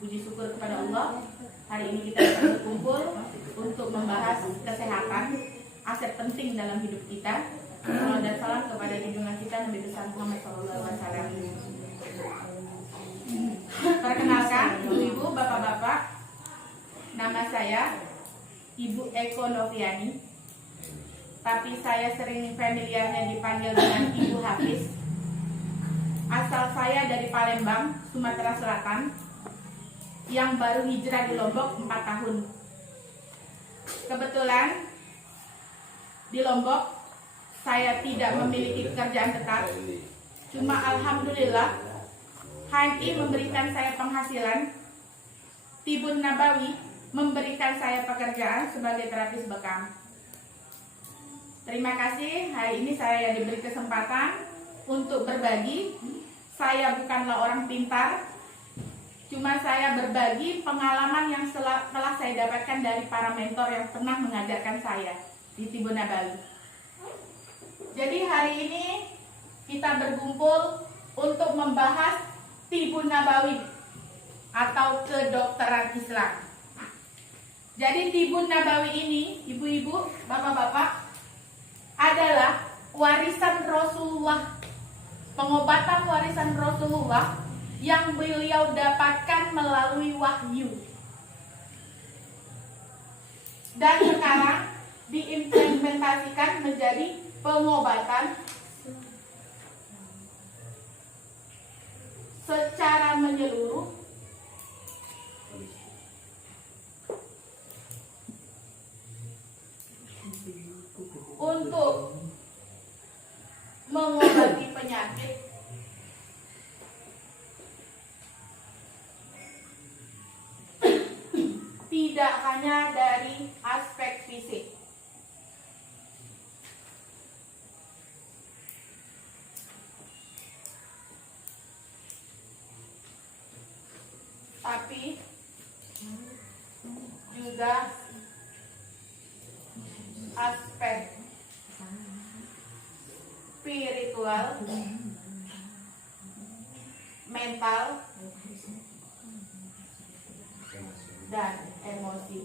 Puji syukur kepada Allah, hari ini kita berkumpul untuk membahas kesehatan, aset penting dalam hidup kita. Salam dan salam kepada junjungan kita Nabi besar Muhammad SAW. Perkenalkan, ibu-ibu, bapak-bapak, nama saya Ibu Eko Noviani, tapi saya sering familiarnya dipanggil dengan Ibu Hafiz. Asal saya dari Palembang, Sumatera Selatan, yang baru hijrah di Lombok 4 tahun. Kebetulan di Lombok saya tidak memiliki pekerjaan tetap, cuma alhamdulillah HMI memberikan saya penghasilan, Tibun Nabawi memberikan saya pekerjaan sebagai terapis bekam. Terima kasih, hari ini saya diberi kesempatan untuk berbagi. Saya bukanlah orang pintar, cuma saya berbagi pengalaman yang telah saya dapatkan dari para mentor yang pernah mengajarkan saya di Tibun Nabawi. Jadi hari ini kita berkumpul untuk membahas Tibun Nabawi atau kedokteran Islam. Jadi Tibun Nabawi ini, ibu-ibu, bapak-bapak, adalah warisan Rasulullah, pengobatan warisan Rasulullah yang beliau dapatkan melalui wahyu. Dan sekarang diimplementasikan menjadi pengobatan secara menyeluruh untuk mengobati penyakit tidak hanya dari aspek fisik, tapi juga aspek spiritual, mental, dan emosi.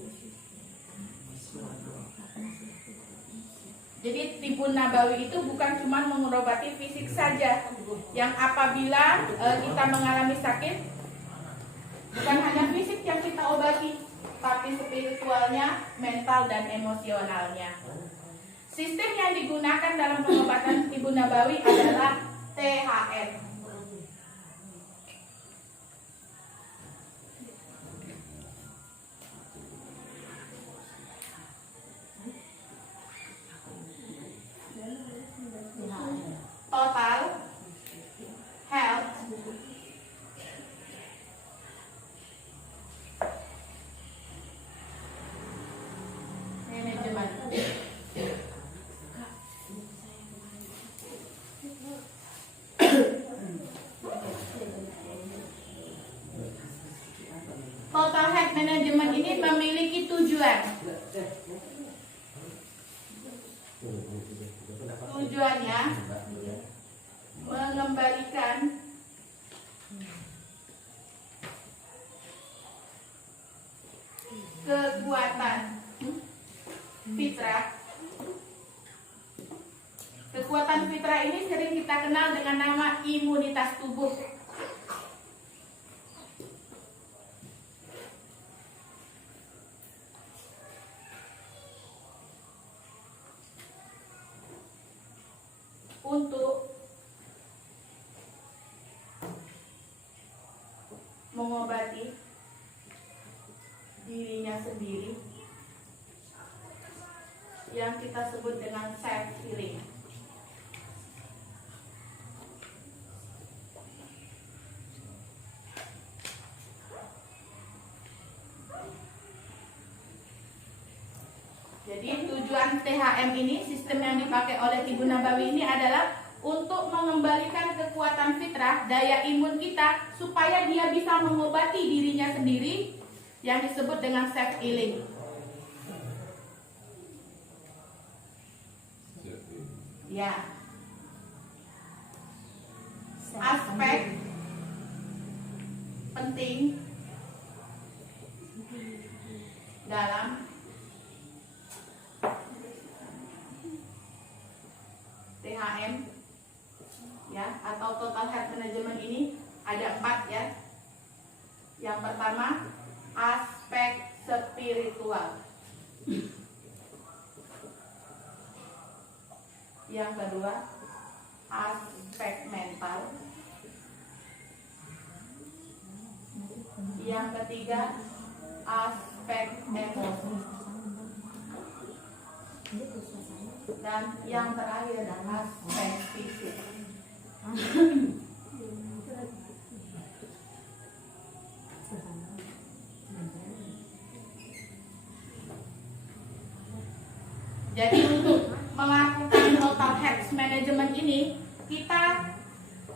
Jadi Tibun Nabawi itu bukan cuma mengobati fisik saja, yang apabila kita mengalami sakit, bukan hanya fisik yang kita obati, tapi spiritualnya, mental, dan emosionalnya. Sistem yang digunakan dalam pengobatan Tibun Nabawi adalah THM. Total Health Management. Total Health Management ini memiliki tujuan. Tujuannya mengembalikan kekuatan fitrah. Kekuatan fitrah ini sering kita kenal dengan nama imunitas tubuh. Untuk mengobati dirinya sendiri yang kita sebut dengan self healing. Jadi tujuan THM ini, sistem yang dipakai oleh Tibun Nabawi ini adalah untuk mengembalikan kekuatan fitrah, daya imun kita, supaya dia bisa mengobati dirinya sendiri, yang disebut dengan self healing. Ya. Aspek penting dalam THM ya, atau total health management ini ada 4 ya. Yang pertama, aspek spiritual. Yang kedua, aspek mental. Yang ketiga, aspek emosi. Dan yang terakhir adalah aspek fisik. Jadi untuk melakukan total health management ini, kita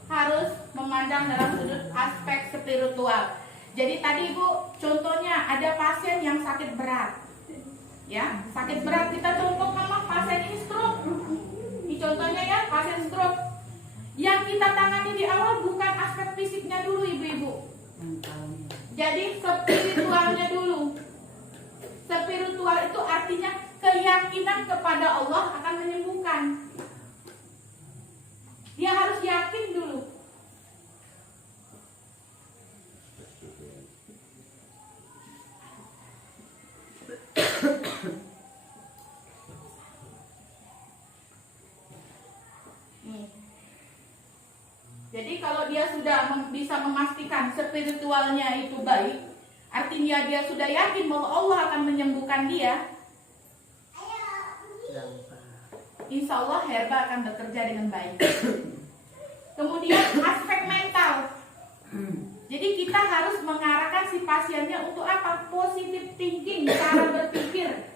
harus memandang dalam sudut aspek spiritual. Jadi tadi Ibu, contohnya ada pasien yang sakit berat. Ya, sakit berat, kita contoh kalau pasien ini stroke. Ini contohnya ya, pasien stroke. Yang kita tangani di awal bukan aspek fisiknya dulu Ibu-ibu. Jadi spiritualnya dulu. Spiritual itu artinya keyakinan kepada Allah akan menyembuhkan. Dia harus yakin dulu. Jadi kalau dia sudah bisa memastikan spiritualnya itu baik, artinya dia sudah yakin bahwa Allah akan menyembuhkan dia, insya Allah herba akan bekerja dengan baik. Kemudian aspek mental. Jadi kita harus mengarahkan si pasiennya untuk apa? Positive thinking, cara berpikir.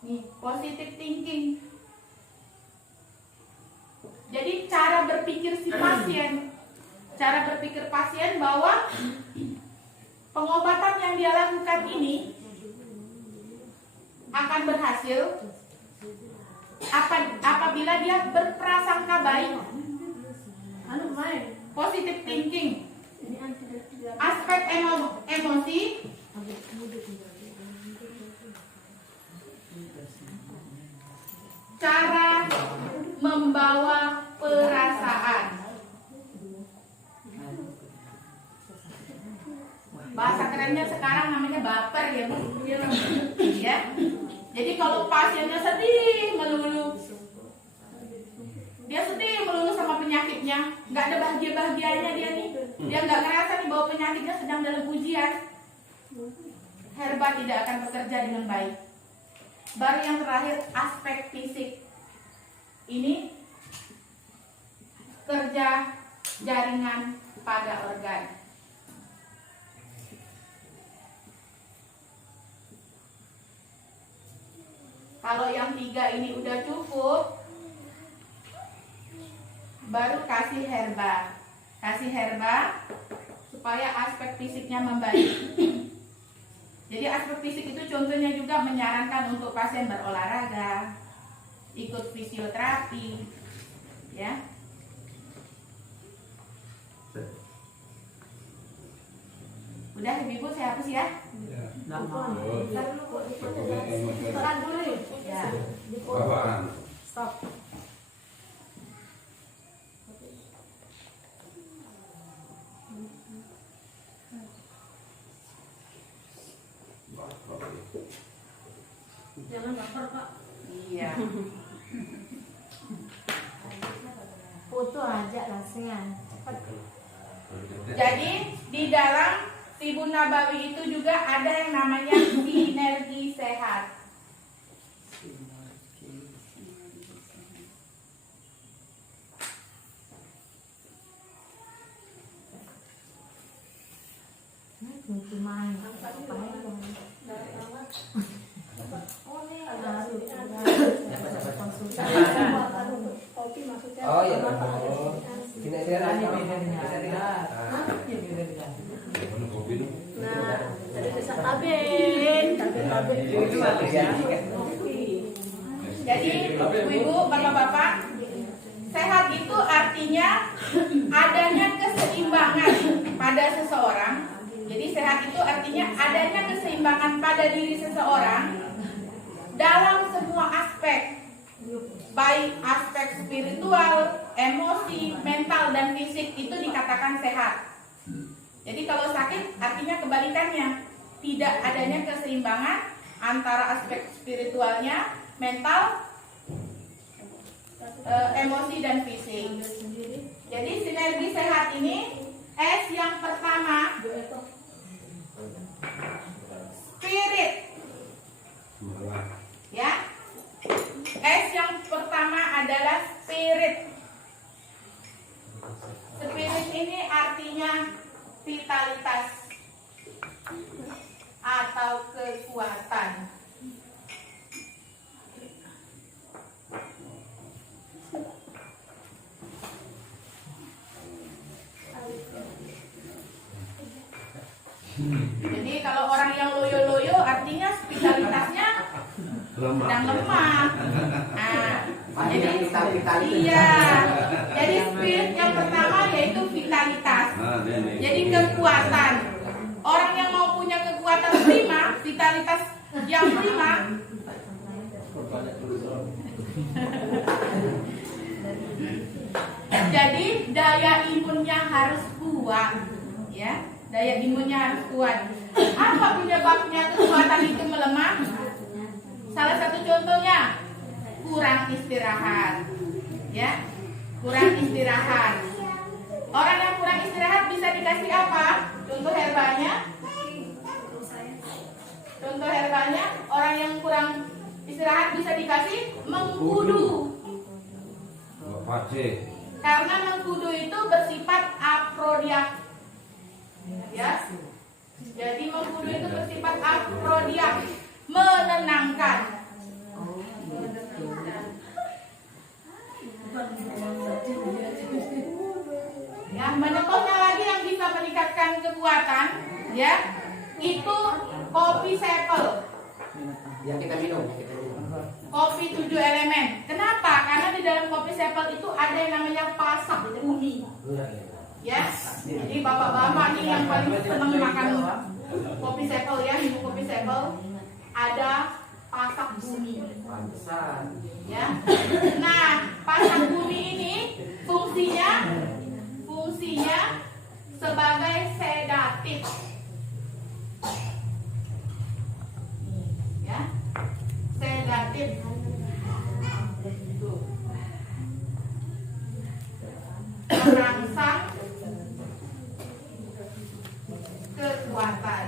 Nih, positive thinking. Jadi cara berpikir si pasien. Cara berpikir pasien bahwa pengobatan yang dia lakukan ini akan berhasil apabila dia berprasangka baik. Positive thinking. Aspek emosi. Cara membawa perasaan. Bahasa kerennya sekarang namanya baper ya Bu. Ya. Jadi kalau pasiennya sedih melulu, dia sedih melulu sama penyakitnya, nggak ada bahagia-bahagianya dia nih. Dia nggak ngerasa nih bahwa penyakitnya sedang dalam ujian. Herba tidak akan bekerja dengan baik. Baru yang terakhir, aspek fisik. Ini kerja jaringan pada organ. Kalau yang 3 ini udah cukup, baru kasih herba. Kasih herba supaya aspek fisiknya membaik. Jadi aspek fisik itu contohnya juga menyarankan untuk pasien berolahraga, ikut fisioterapi, ya. Udah Ibu, saya hapus ya. Tekan dulu ya. Stop. Jangan baper Pak. Iya. Foto aja langsung. Jadi di dalam Tibun Nabawi itu juga ada yang namanya sinergi sehat. Oh iya. Nah, ada bisa tabin. Jadi ibu-ibu, bapak-bapak, sehat itu artinya adanya keseimbangan pada seseorang. Jadi sehat itu artinya adanya keseimbangan pada diri seseorang dalam semua aspek, baik aspek spiritual, emosi, mental, dan fisik itu dikatakan sehat. Jadi kalau sakit artinya kebalikannya, tidak adanya keseimbangan antara aspek spiritualnya, mental, emosi, dan fisik. Jadi sinergi sehat ini S yang pertama spirit, ya. S yang pertama adalah spirit. Spirit ini artinya vitalitas atau kekuatan. Jadi kalau orang yang loyo-loyo artinya vitalitasnya sedang lemah. Nah, jadi iya. Jadi spirit yang pertama yaitu vitalitas. Jadi kekuatan. Orang yang mau punya kekuatan prima, vitalitas yang prima, jadi daya imunnya harus kuat, ya. Daya imunnya harus kuat. Apa penyebabnya kekuatan itu melemah? Salah satu contohnya kurang istirahat, ya. Kurang istirahat. Orang yang kurang istirahat bisa dikasih apa? Contoh herbalnya. Contoh herbalnya, orang yang kurang istirahat bisa dikasih mengkudu. Karena mengkudu itu bersifat aprodiak. Ya. Jadi mengkudu itu bersifat aprodiak, menenangkan. Ya, menentunya lagi yang bisa meningkatkan kekuatan, ya, itu kopi sepel. Yang kita minum. Kopi 7 elemen. Kenapa? Karena di dalam kopi sepel itu ada yang namanya pasak bumi. Ya, jadi bapak-bapak nih yang paling senang makan kopi sepel, ya, minum kopi sepel, ada pasak bumi. Ya. Nah, pasak bumi ini fungsinya sebagai sedatif. Ya. Sedatif. Merangsang kekuatan.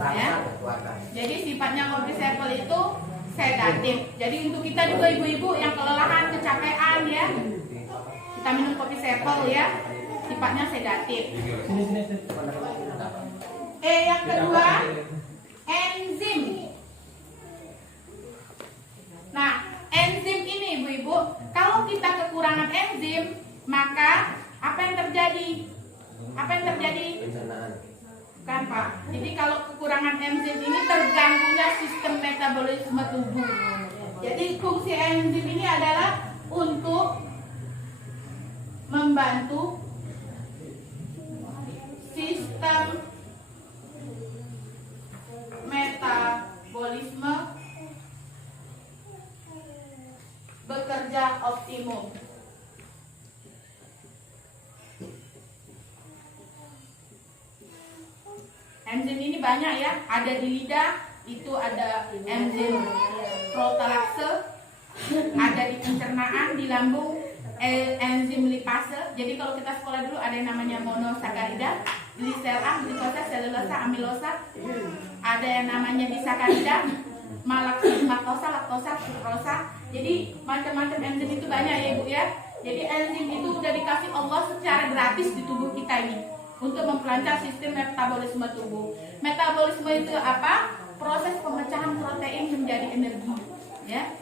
Ya. Jadi sifatnya kopi sepel itu sedatif. Jadi untuk kita juga ibu-ibu yang kelelahan, kecapean, ya, kita minum kopi sepel, ya, sifatnya sedatif. Yang kedua, enzim. Nah, enzim ini ibu-ibu, kalau kita kekurangan enzim, maka apa yang terjadi? Apa yang terjadi? Kan Pak. Jadi kalau kekurangan enzim ini terganggunya sistem metabolisme tubuh. Jadi fungsi enzim ini adalah untuk membantu sistem metabolisme bekerja optimum. Enzim ini banyak, ya, ada di lidah, itu ada enzim protalase, ada di pencernaan, di lambung, enzim lipase. Jadi kalau kita sekolah dulu ada yang namanya monosakarida, gliserol, glikosa, selulosa, amilosa. Ada yang namanya disakarida, malaksis, laktosa, laktosa, sukrosa. Jadi macam-macam enzim itu banyak, ya Ibu, ya. Jadi enzim itu udah dikasih Allah secara gratis di tubuh kita ini untuk memperlancar sistem metabolisme tubuh. Metabolisme itu apa? Proses pemecahan protein menjadi energi, ya.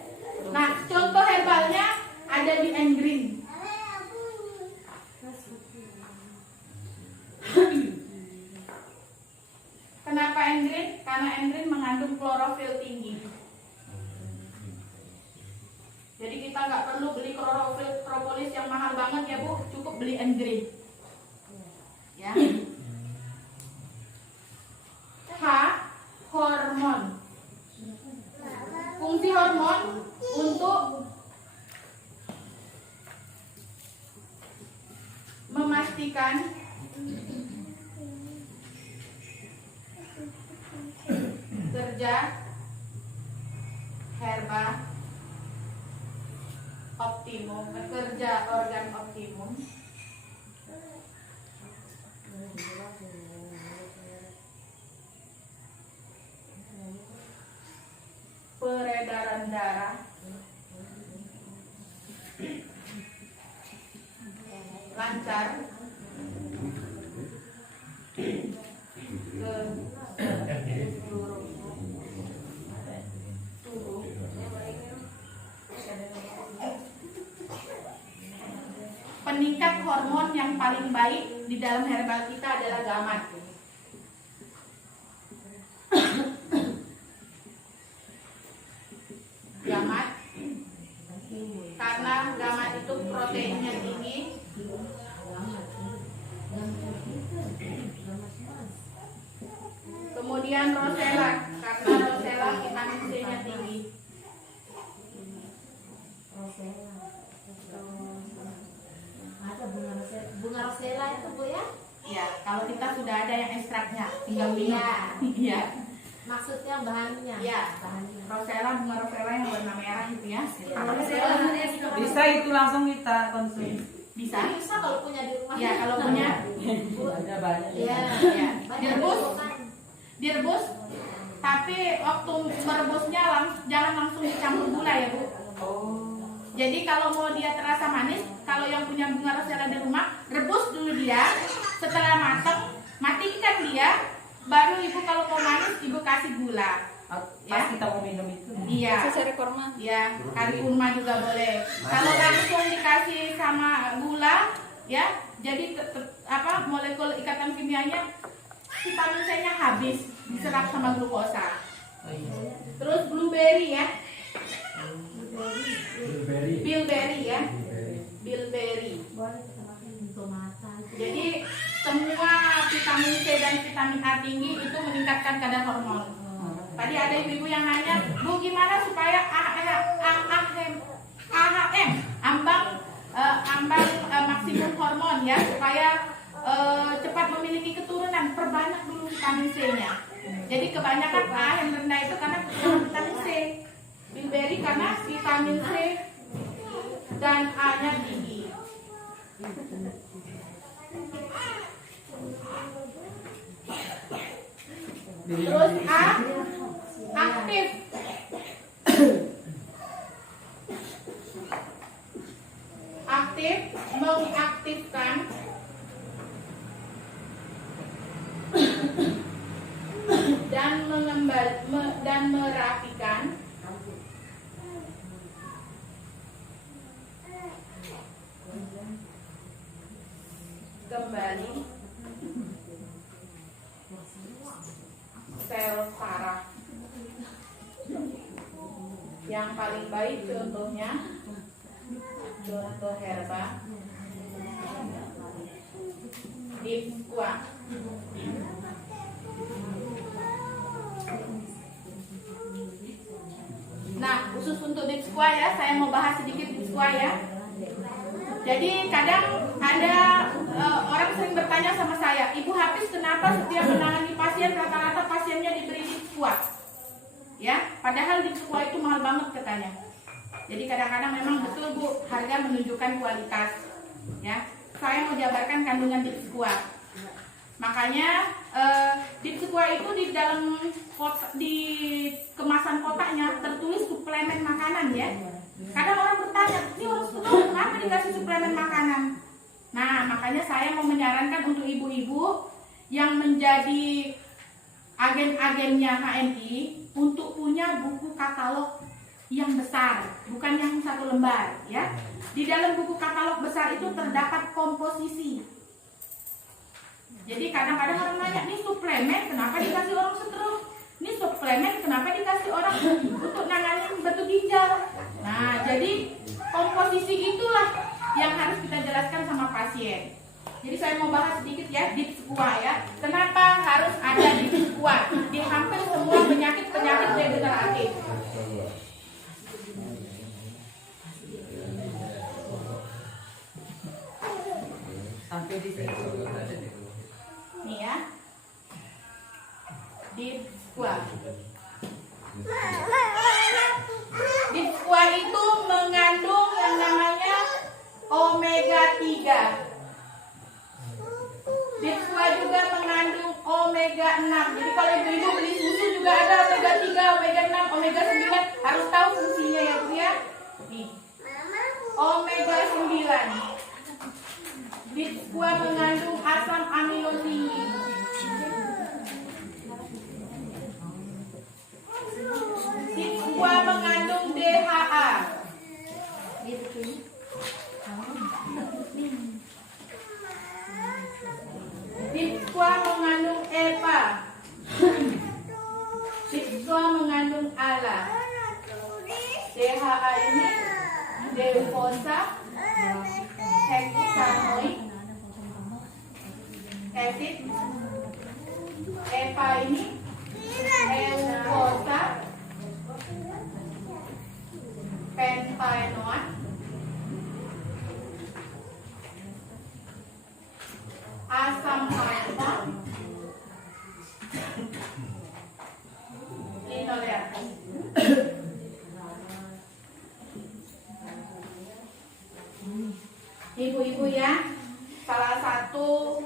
Nah, contoh herbalnya ada di engreen. Kenapa engreen? Karena engreen mengandung klorofil tinggi. Jadi kita nggak perlu beli propolis yang mahal banget ya Bu, cukup beli N-Green. Ya. H. Hormon. Fungsi hormon untuk memastikan kerja herba optimum, kerja organ optimum, peredaran darah, lancar, ke seluruh tubuh. Peningkat hormon yang paling baik di dalam herbal kita adalah gamat. Gamat, karena gamat itu proteinnya tinggi. Kemudian rosella, karena rosella vitamin C-nya tinggi. Ada bunga rosella itu Bu ya? Ya, kalau kita sudah ada yang ekstraknya, tinggal minum. Iya. Maksudnya bahannya? Iya. Bahannya. Rosella, bunga rosella yang warna merah itu ya. Bisa itu langsung kita konsumsi. Bisa. Bisa kalau punya di rumah. Ya, kalau punya. Ada banyak. Iya. Ya. Banyak Direbus, kan. direbus. Tapi waktu merebusnya jangan langsung dicampur gula ya Bu. Jadi kalau mau dia terasa manis, kalau yang punya bunga rosella di rumah, rebus dulu dia. Setelah matang, matikan dia. Baru Ibu kalau mau manis, Ibu kasih gula. Pas kita mau minum itu. Iya. Secara kurma. Ya, kari kurma juga boleh. Kalau langsung dikasih sama gula, ya, jadi molekul ikatan kimianya vitamin C-nya habis diserap sama glukosa. Oh iya. Terus blueberry ya, Blueberry. bilberry ya, bilberry. Boleh kita makan tomatan. Jadi semua vitamin C dan vitamin A tinggi itu meningkatkan kadar hormon. Tadi ada ibu-ibu yang nanya, Bu gimana supaya ambang maksimum hormon ya, supaya cepat memiliki keturunan, perbanyak dulu vitamin C-nya. Jadi kebanyakan A yang rendah itu karena kekurangan vitamin C. Bilberry karena vitamin C dan A-nya tinggi. Terus A aktif. Aktif mengaktifkan dan merapikan kembali sel saraf. Yang paling baik contohnya, contoh herba, deep squat. Nah, khusus untuk deep squat ya, saya mau bahas sedikit deep squat ya. Jadi kadang ada orang sering bertanya sama saya, Ibu Hafiz kenapa setiap menangani pasien rata-rata pasiennya diberi deep squat? Ya, padahal deep squat itu mahal banget katanya. Jadi kadang-kadang memang betul Bu, harga menunjukkan kualitas. Ya, saya mau jabarkan kandungan deep squat. Makanya deep squat itu di dalam di kemasan kotaknya tertulis suplemen makanan ya. Kadang orang bertanya, ini orang sekolah kenapa dikasih suplemen makanan? Nah, makanya saya mau menyarankan untuk ibu-ibu yang menjadi agen-agennya HNI untuk punya buku katalog yang besar, bukan yang satu lembar ya. Di dalam buku katalog besar itu terdapat komposisi. Jadi kadang-kadang orang nanya, nih suplemen kenapa dikasih orang stroke? Nih suplemen kenapa dikasih orang untuk nanganin batu ginjal? Nah, jadi kondisi itulah yang harus kita jelaskan sama pasien. Jadi saya mau bahas sedikit ya deep squat ya. Kenapa harus ada deep squat di hampir semua penyakit degeneratif? Sampai di situ. Nih ya, deep squat. Deep squat itu mengandung yang namanya omega 3. Deep squat juga mengandung omega 6. Jadi kalau ibu-ibu beli susu juga ada omega 3, omega 6, omega 9. Harus tahu fungsinya ya Bu ya. Nih, omega 9. Deep squat mengandung asam amino tinggi. Deep squat mengandung DHA. Deep squat mengandung EPA. Deep squat mengandung ALA. DHA ini glukosa, hexanoic acid. EPA ini glukosa, pentanoat, asam alfa, linoleat. Ibu-ibu ya, salah satu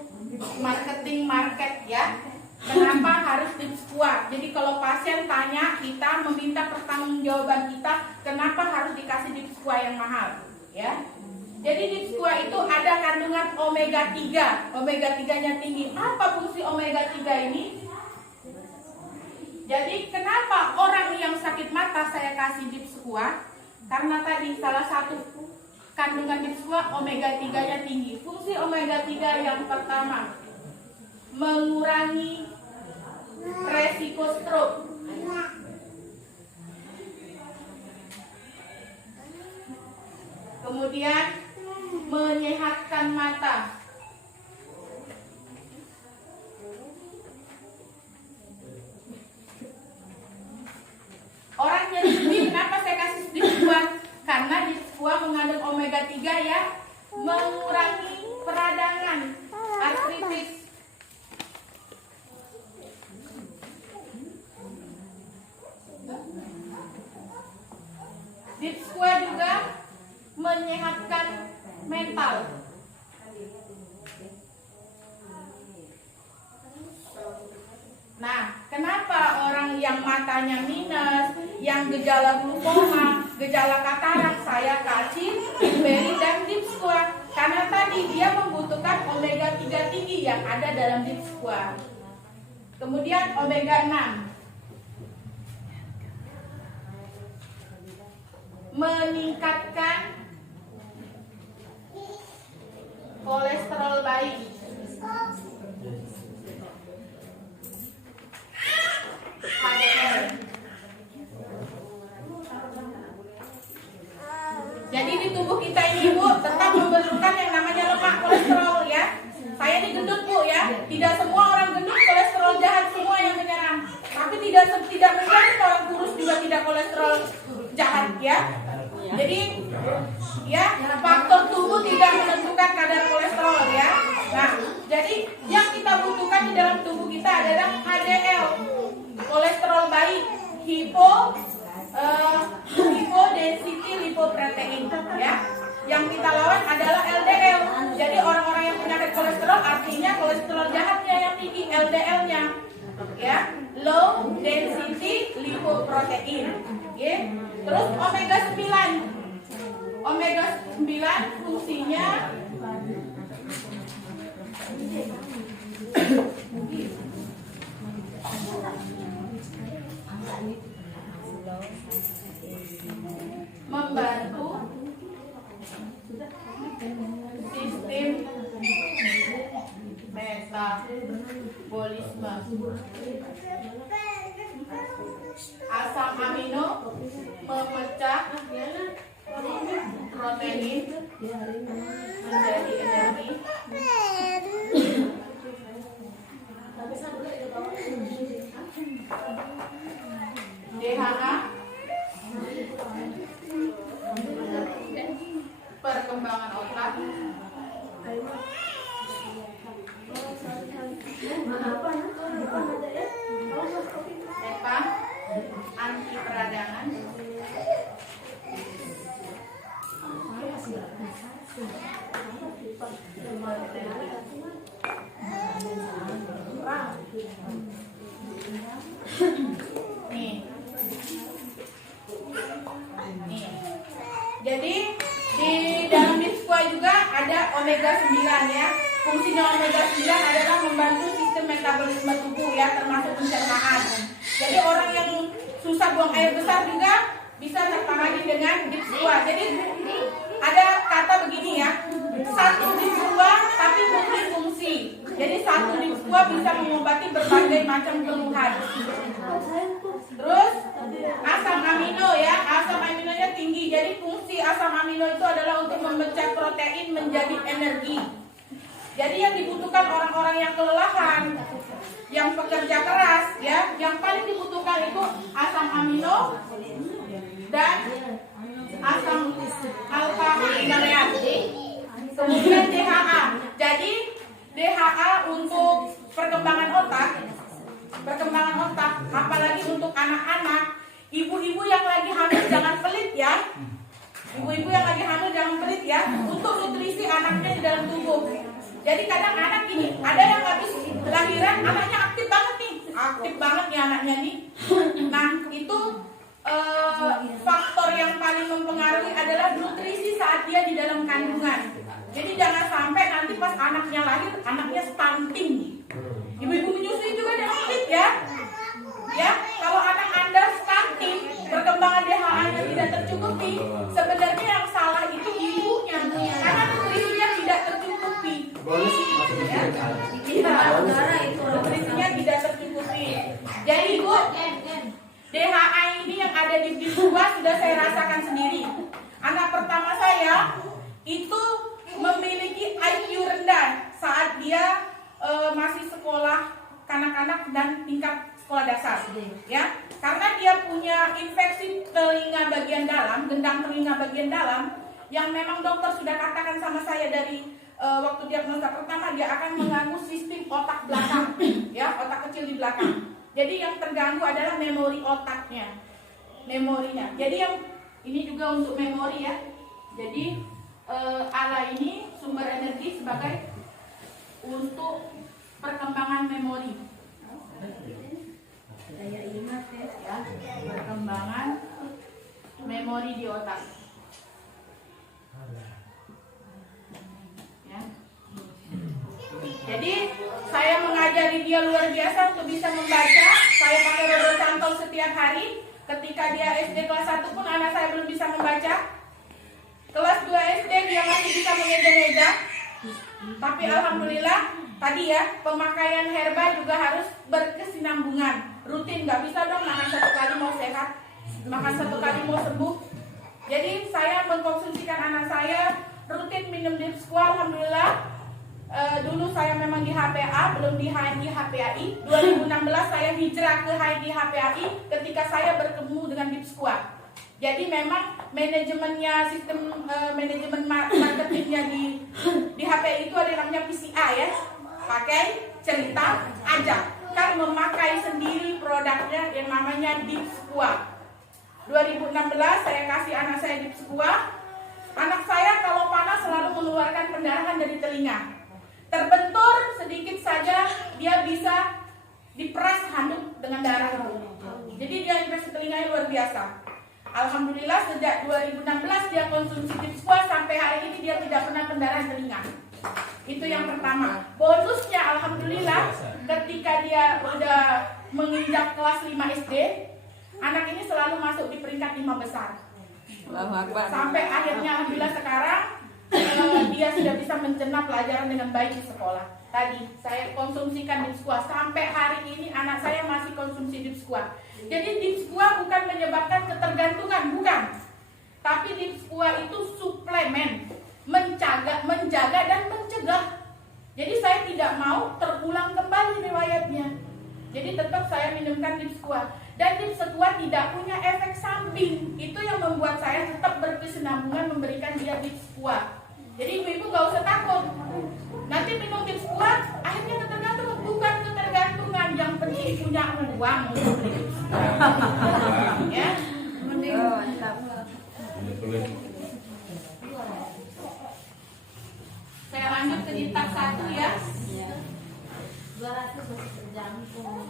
market ya. Kenapa harus deep squat? Jadi kalau pasien tanya, kita meminta pertanggungjawaban kita, kenapa harus dikasih deep squat yang mahal, ya? Jadi deep squat itu ada kandungan omega 3. Omega 3-nya tinggi. Apa fungsi omega 3 ini? Jadi kenapa orang yang sakit mata saya kasih deep squat? Karena tadi salah satu kandungan deep squat omega 3-nya tinggi. Fungsi omega 3 yang pertama, mengurangi resiko stroke. Kemudian menyehatkan mata. Orang nyeri sendi, kenapa saya kasih deep squat? Karena deep squat mengandung omega 3 ya, mengurangi peradangan, artritis. Deep squat juga menyehatkan mental. Nah, kenapa orang yang matanya minus, yang gejala glaukoma, gejala katarak, saya kasih beri dan deep squat? Karena tadi dia membutuhkan omega 3 tinggi yang ada dalam deep squat. Kemudian omega 6 meningkatkan kolesterol baik. HDL. Jadi di tubuh kita ini Bu tetap memerlukan yang namanya lemak kolesterol ya. Saya ini gendut Bu ya. Tidak semua orang gendut kolesterol jahat semua yang menyerang. Tapi tidak menjamin orang kurus juga tidak kolesterol jahat ya. Jadi ya faktor tubuh tidak menentukan kadar kolesterol ya. Nah, jadi yang kita butuhkan di dalam tubuh kita adalah HDL, kolesterol baik, hypo density lipoprotein ya. Yang kita lawan adalah LDL. Jadi orang-orang yang penyakit kolesterol artinya kolesterol jahatnya yang tinggi, LDL-nya ya, low density lipoprotein. Oke. Terus omega 9. Omega 9 fungsinya membantu sistem metabolisme. Asam amino memecah protein Dia hari ini menjadi energi. tapi saya boleh di bawah DHA perkembangan otak. EPA anti peradangan. Nih. Nih. Jadi di dalam Bitsqua juga ada omega 9 ya. Fungsinya omega 9 adalah membantu sistem metabolisme tubuh ya, termasuk pencernaan. Jadi orang yang susah buang air besar juga bisa tertangani dengan Bitsqua. Jadi ada kata begini ya, satu Bitsqua tapi multifungsi. Jadi satu Bitsqua bisa mengobati berbagai macam keluhan. Terus asam amino ya, asam aminonya tinggi. Jadi fungsi asam amino itu adalah untuk memecah protein menjadi energi. Jadi yang dibutuhkan orang-orang yang kelelahan, yang pekerja keras ya, yang paling dibutuhkan itu asam amino dan asam alfa hidroksat. Kemudian DHA. Jadi DHA untuk perkembangan otak, apalagi untuk anak-anak. Ibu-ibu yang lagi hamil jangan pelit ya. Ibu-ibu yang lagi hamil jangan pelit ya, untuk nutrisi anaknya di dalam tubuh. Jadi kadang anak ini ada yang habis lahiran anaknya aktif banget nih anaknya nih. Nah itu faktor yang paling mempengaruhi adalah nutrisi saat dia di dalam kandungan. Jadi jangan sampai nanti pas anaknya lahir anaknya stunting. Ibu-ibu menyusui juga jangan pelit ya. Ya, kalau anak Anda stunting, perkembangan DHA-nya tidak tercukupi, sebenarnya yang salah itu ibunya, karena nutrisinya tidak tercukupi. Ya, nutrisinya tidak tercukupi. Jadi Bu, DHA ini yang ada di Bitsqua sudah saya rasakan sendiri. Anak pertama saya itu memiliki IQ rendah saat dia masih sekolah kanak-kanak dan tingkat sekolah dasar, ya, karena dia punya infeksi telinga bagian dalam, gendang telinga bagian dalam, yang memang dokter sudah katakan sama saya dari waktu diagnosa pertama dia akan mengganggu sistem otak belakang, ya, otak kecil di belakang. Jadi yang terganggu adalah memori otaknya, memorinya. Jadi yang ini juga untuk memori ya. Jadi ALA ini sumber energi sebagai untuk perkembangan memori. Daya ingat ya, perkembangan memori di otak. Ya. Jadi saya mengajari dia luar biasa untuk bisa membaca. Saya pakai Roro Cantol setiap hari. Ketika dia SD kelas 1 pun anak saya belum bisa membaca. Kelas 2 SD dia masih bisa mengeja-ngeja. Tapi alhamdulillah tadi ya, pemakaian herba juga harus berkesinambungan. Rutin, nggak bisa dong makan 1 kali mau sehat, makan 1 kali mau sembuh. Jadi saya mengkonsumsikan anak saya rutin minum Bitsqua, alhamdulillah. Dulu saya memang di HPA, belum di HNI HPAI. 2016 saya hijrah ke HNI HPAI ketika saya bertemu dengan Bitsqua. Jadi memang manajemennya, sistem manajemen marketingnya di HPAI itu ada yang namanya PCA ya. Pakai, cerita, ajak. Kan memakai sendiri produknya yang namanya Bitsqua. 2016 saya kasih anak saya Bitsqua. Anak saya kalau panas selalu mengeluarkan pendarahan dari telinga. Terbentur sedikit saja dia bisa diperas handuk dengan darah itu. Jadi dia infeksi telinganya luar biasa. Alhamdulillah sejak 2016 dia konsumsi Bitsqua sampai hari ini dia tidak pernah pendarahan telinga. Itu yang pertama. Bonusnya alhamdulillah ketika dia udah menginjak kelas 5 SD, anak ini selalu masuk di peringkat 5 besar. Sampai akhirnya alhamdulillah sekarang dia sudah bisa mencerna pelajaran dengan baik di sekolah. Tadi saya konsumsikan Bitsqua sampai hari ini anak saya masih konsumsi Bitsqua. Jadi Bitsqua bukan menyebabkan ketergantungan, bukan. Tapi Bitsqua itu suplemen. menjaga dan mencegah. Jadi saya tidak mau terulang kembali riwayatnya. Jadi tetap saya minumkan Dipsquat. Dan Dipsquat tidak punya efek samping. Itu yang membuat saya tetap berkesinambungan memberikan dia Dipsquat. Jadi ibu-ibu gak usah takut. Nanti minum Dipsquat, akhirnya ketergantungan. Bukan ketergantungan, yang penting punya uang untuk beli Dipsquat. Ya. Saya lanjut ke diktat 1 ya. 200 jantung.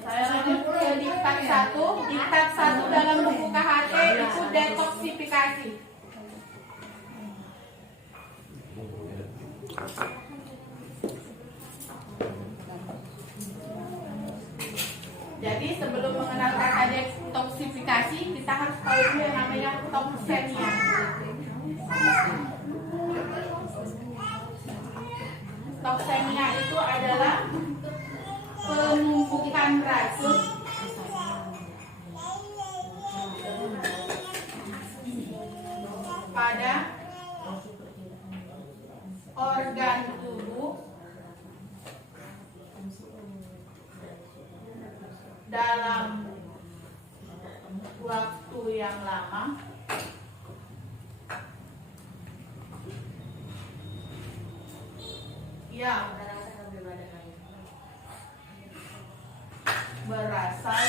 Saya lanjut ke diktat 1. Diktat 1 dalam buku KHT itu detoksifikasi. Jadi sebelum mengenal kata detoksifikasi, kita harus tahu dulu yang namanya toksemia. Toksemia itu adalah penumpukan racun pada organ tubuh dalam waktu yang lama yang berasal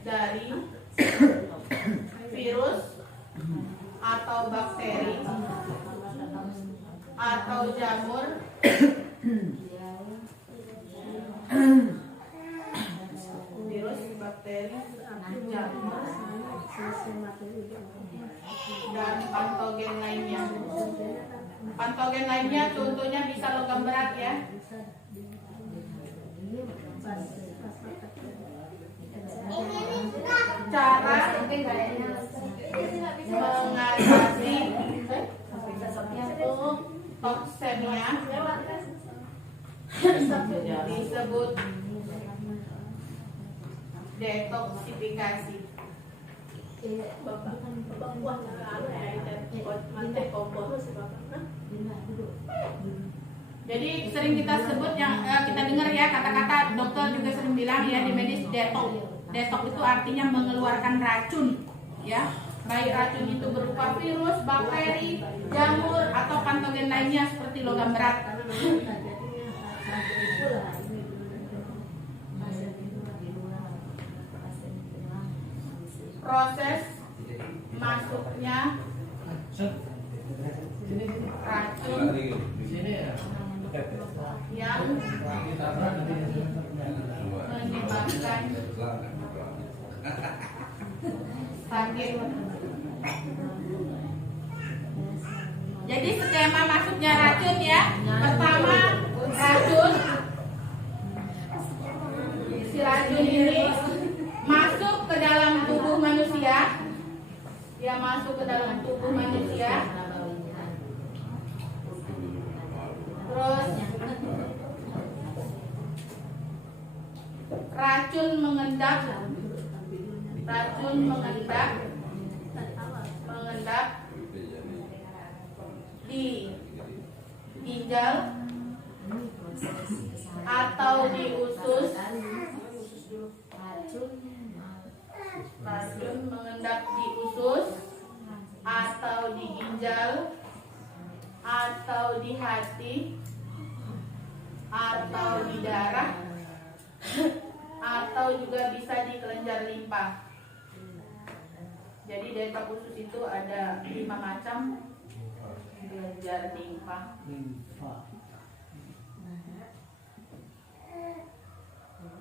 dari virus atau bakteri atau jamur virus, bakteri, jamur dan patogen lainnya. Patogen lainnya contohnya bisa logam berat ya. Cara mengatasi toksemia disebut detoksifikasi. Jadi sering kita sebut yang kita dengar ya, kata-kata dokter juga sering bilang ya di medis detox. Detox itu artinya mengeluarkan racun ya. Baik racun itu berupa virus, bakteri, jamur atau patogen lainnya seperti logam berat. Proses masuknya racun yang menyebabkan sakit. Jadi skema masuknya racun ya. Pertama racun, si racun ini masuk ke dalam tubuh manusia. Dia masuk ke dalam tubuh manusia. Terus racun mengendap di ginjal atau di usus. Racun mengendap di usus atau di ginjal atau di hati atau di darah atau juga bisa di kelenjar limpa. Jadi detox usus itu ada 5 macam kelenjar limpa.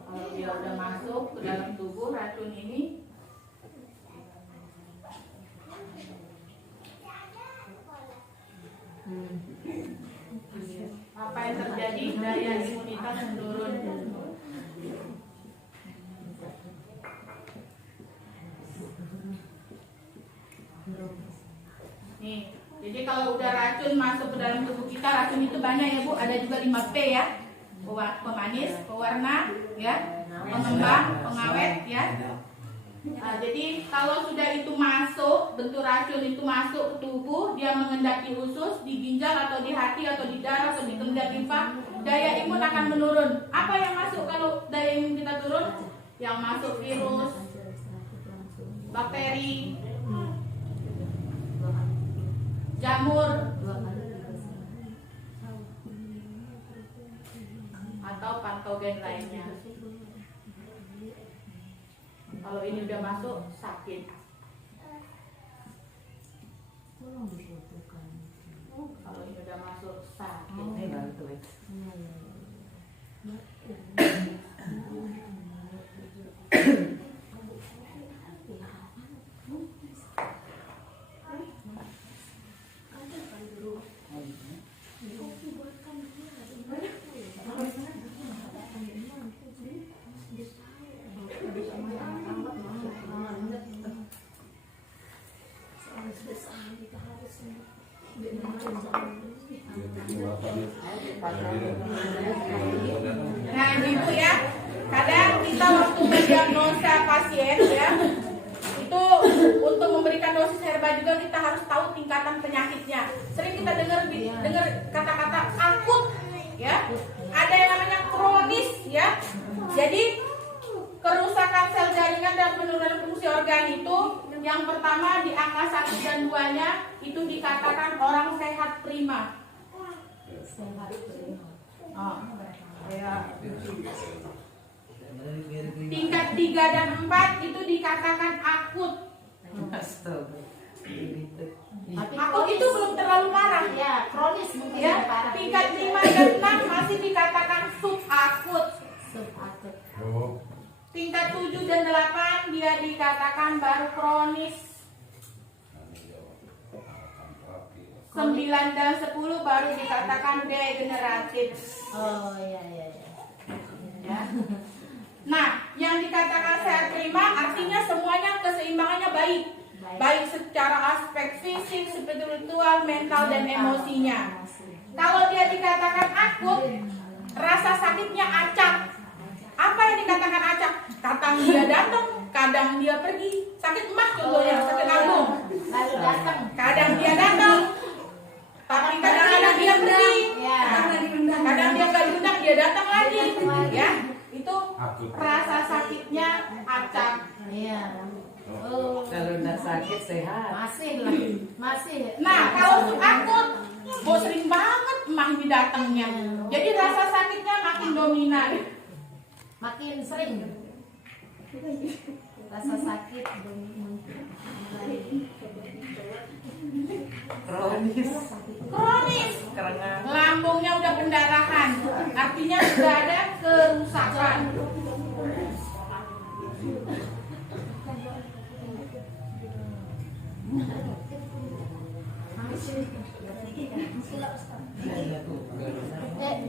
Kalau dia udah masuk ke dalam tubuh racun ini, apa yang terjadi? Daya imunitas menurun. Nih, jadi kalau udah racun masuk ke dalam tubuh kita, racun itu banyak ya Bu, ada juga 5P ya. Pemanis, pewarna, ya, pengembang, pengawet, ya. Nah, jadi kalau sudah itu masuk, bentuk racun itu masuk ke tubuh, dia mengendaki usus, di ginjal atau di hati atau di darah atau di kelenjar limfa, daya imun akan menurun. Apa yang masuk kalau daya imun kita turun? Yang masuk virus, bakteri, jamur, atau patogen lainnya. Kalau ini udah masuk, sakit. Kalau ini udah masuk, sakit. Ini baru tuh. Nah, gitu ya. Kadang kita waktu mendiagnosa pasien ya, itu untuk memberikan dosis herba juga kita harus tahu tingkatan penyakitnya. Sering kita dengar kata-kata akut ya. Ada yang namanya kronis ya. Jadi kerusakan sel jaringan dan penurunan fungsi organ itu yang pertama di angka 1 dan 2-nya itu dikatakan orang sehat prima. Oh, ya. Tingkat 3 dan 4 itu dikatakan akut. Astaga. Akut itu belum terlalu parah. Ya, kronis mungkin Ya, parah. tingkat 5 dan 6 masih dikatakan subakut. Subakut. Tingkat 7 dan 8 dia dikatakan baru kronis. 9 dan 10 baru dikatakan degeneratif. Oh iya. Ya. Nah, yang dikatakan sehat prima artinya semuanya keseimbangannya baik. Baik secara aspek fisik, spiritual, mental, dan emosinya. Kalau dia dikatakan akut, rasa sakitnya acak. Apa yang dikatakan acak? Kadang dia datang, kadang dia pergi. Sakit emah contohnya, sakit lambung. Lalu datang. Kadang dia datang, tapi kadang-kadang dia pergi. Ya. Kadang dia nggak diundang, dia datang lagi. Ya, itu rasa sakitnya acak. Iya. Oh. Kalau udah sakit sehat. Masih. Nah, kalau akut, sering banget emah ini datangnya. Jadi rasa sakitnya makin dominan. Makin sering. Rasa sakit Kronis. Kronis. Kerengan. Lambungnya udah pendarahan. Artinya sudah ada kerusakan.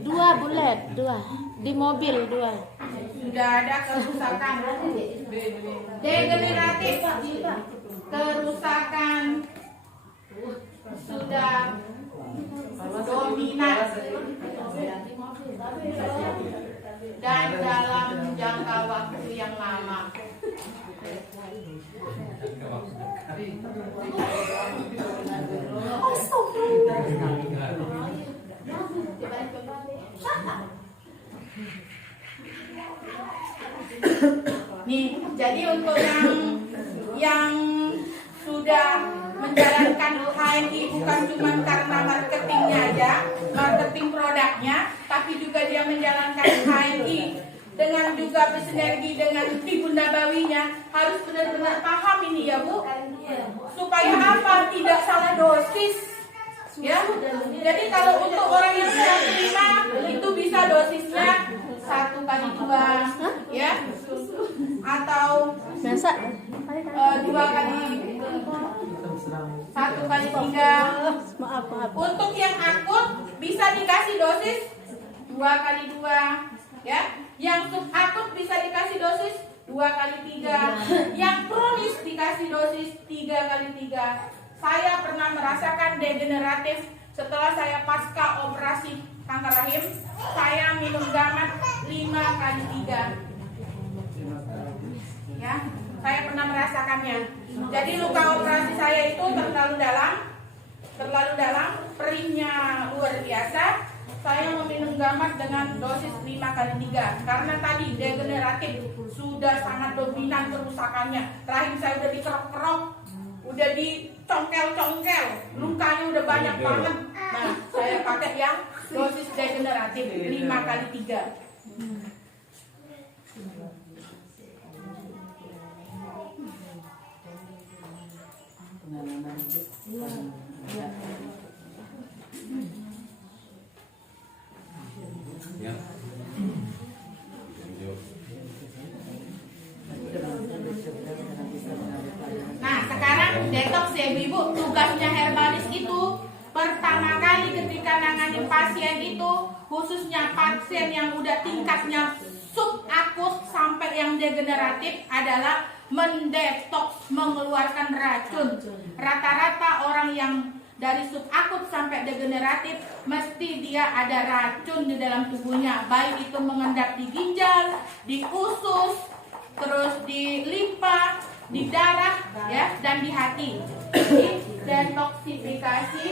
Dua bulat, dua di mobil dua. Sudah ada kerusakan. Degeneratif. Kerusakan sudah dominan dan dalam jangka waktu yang lama. Nih, jadi untuk yang sudah menjalankan HNI bukan cuma karena marketingnya aja, marketing produknya, tapi juga dia menjalankan HNI dengan juga bersinergi dengan Bunda Bawinya, harus benar-benar paham ini ya Bu, supaya apa? Tidak salah dosis. Ya, jadi kalau untuk orang yang sudah terima itu bisa dosisnya 1x2, ya, atau 2x 1x3. Maaf. Untuk yang akut bisa dikasih dosis 2x2, ya. Yang subakut bisa dikasih dosis 2x3. Yang kronis dikasih dosis 3x3. Saya pernah merasakan degeneratif setelah saya pasca operasi kanker rahim. Saya minum gamat 5x3. Ya, saya pernah pernah merasakannya. Jadi luka operasi saya itu terlalu dalam, perihnya luar biasa. Saya meminum gamat dengan dosis 5x3 karena tadi degeneratif, sudah sangat dominan kerusakannya. Rahim saya udah dikerok-kerok, udah dicongkel-congkel, lukanya udah banyak banget. Nah, saya pakai yang dosis degeneratif 5x3. Ya. Nah, sekarang detox ya ibu. Tugasnya herbalis itu pertama kali ketika nangani pasien itu, khususnya pasien yang udah tingkatnya subakut sampai yang degeneratif, adalah mendetoks, mengeluarkan racun. Rata-rata orang yang dari subakut sampai degeneratif mesti dia ada racun di dalam tubuhnya, baik itu mengendap di ginjal, di usus, terus di limpa, di darah, ya, dan di hati. Jadi detoksifikasi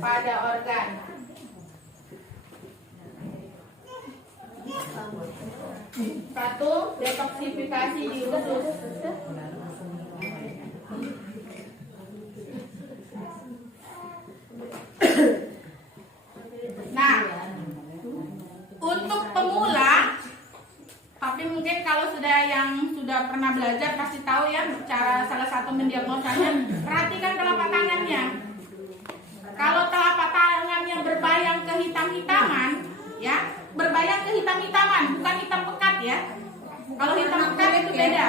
pada organ. Satu, detoksifikasi di usus. Nah, untuk pemula, tapi mungkin kalau sudah pernah belajar pasti tahu ya cara salah satu mendiagnosanya. Perhatikan telapak tangannya. Kalau telapak tangannya berbayang kehitam-hitaman, ya, berbayang kehitam-hitaman, bukan hitam pekat ya. Kalau hitam pekat itu beda.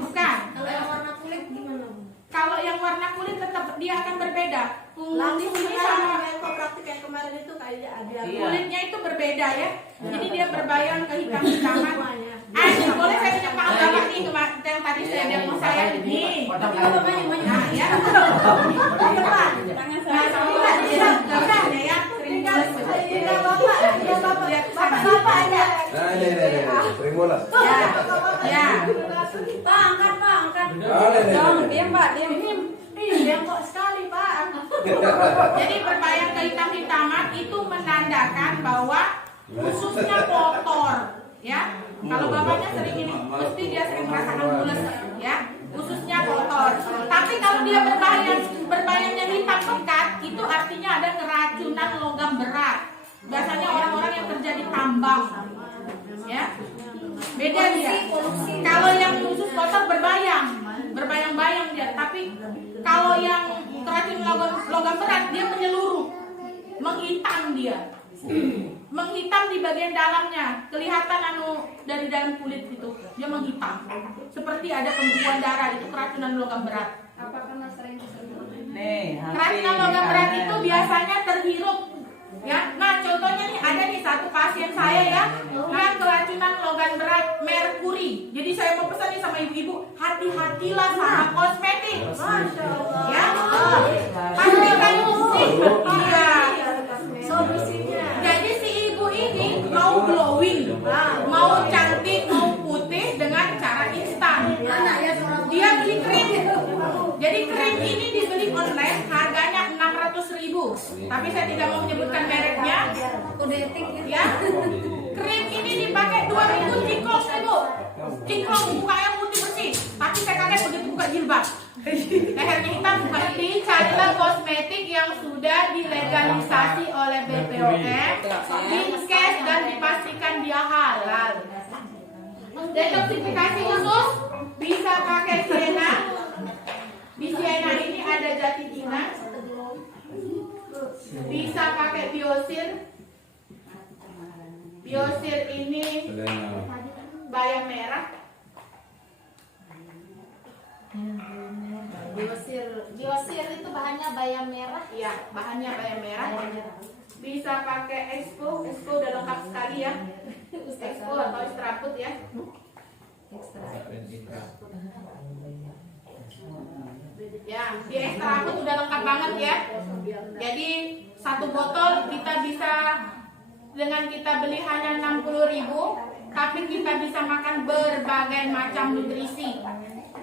Bukan. Kalau yang warna kulit gimana? Kalau yang warna kulit tetap dia akan berbeda. Langsung Ini sama sama yang kok praktik yang kemarin itu kayaknya ada. kulitnya itu berbeda ya. Jadi dia berbayang kehitam-hitaman. Semuanya. Boleh saya tunjuk Pak Bapak nih yang tadi saya diagnosa saya nih. Nah, ya. Tangan saya udah ya. Bapak ada. Nah, ini. Sering bola. Ya. Pak, angkat Pak, angkat. Diam Pak, diam. Diam kok sekali Pak. Jadi berbayang kehitam-hitaman itu menandakan bahwa ususnya kotor, ya. Kalau bapaknya sering ini, mesti dia sering merasakan mules, ya. Ususnya kotor. Tapi kalau dia berbayangnya hitam pekat, itu artinya ada keracunan logam berat. Biasanya orang-orang yang kerja di tambang, ya. Beda dia. Kalau yang usus kotor berbayang-bayang dia. Tapi kalau yang keracunan logam berat, dia menyeluruh, menghitam dia. Menghitam di bagian dalamnya, kelihatan dari dalam kulit itu, dia menghitam. Seperti ada pembekuan darah, itu keracunan logam berat. Apa karena sering Nih, Keracunan logam berat itu biasanya terhirup. Ya, nah contohnya nih ada nih satu pasien saya ya, nah keracunan logam berat merkuri. Jadi saya mau pesan nih sama ibu-ibu, hati-hatilah sama kosmetik. Masya Allah. Ya, pastikan iya. Solusinya. Jadi si ibu ini mau glowing, mau cantik, mau putih dengan cara instan. Dia beli krim. Jadi krim ini dibeli online, harganya 600.000. Tapi saya tidak mau menyebutkan mereknya. Ya. Krim ini dipakai 2 minggu ciklong, ibu. Ciklong, mukanya putih bersih. Tapi saya kaget begitu buka jilbab. Lehernya hitam, berarti carilah kosmetik yang sudah dilegalisasi oleh BPOM, dinkes dan dipastikan dia halal. Detoksifikasi usus bisa pakai sienna. Di sienna ini ada jati dinas. Bisa pakai biosir. Biosir ini bayam merah. Biosir itu bahannya bayam merah. Iya, bahannya bayam merah. Bisa pakai expo udah lengkap sekali ya. Expo atau extraput ya. Ya, di extraput udah lengkap banget ya. Jadi satu botol kita bisa dengan kita beli hanya 60.000, tapi kita bisa makan berbagai macam nutrisi.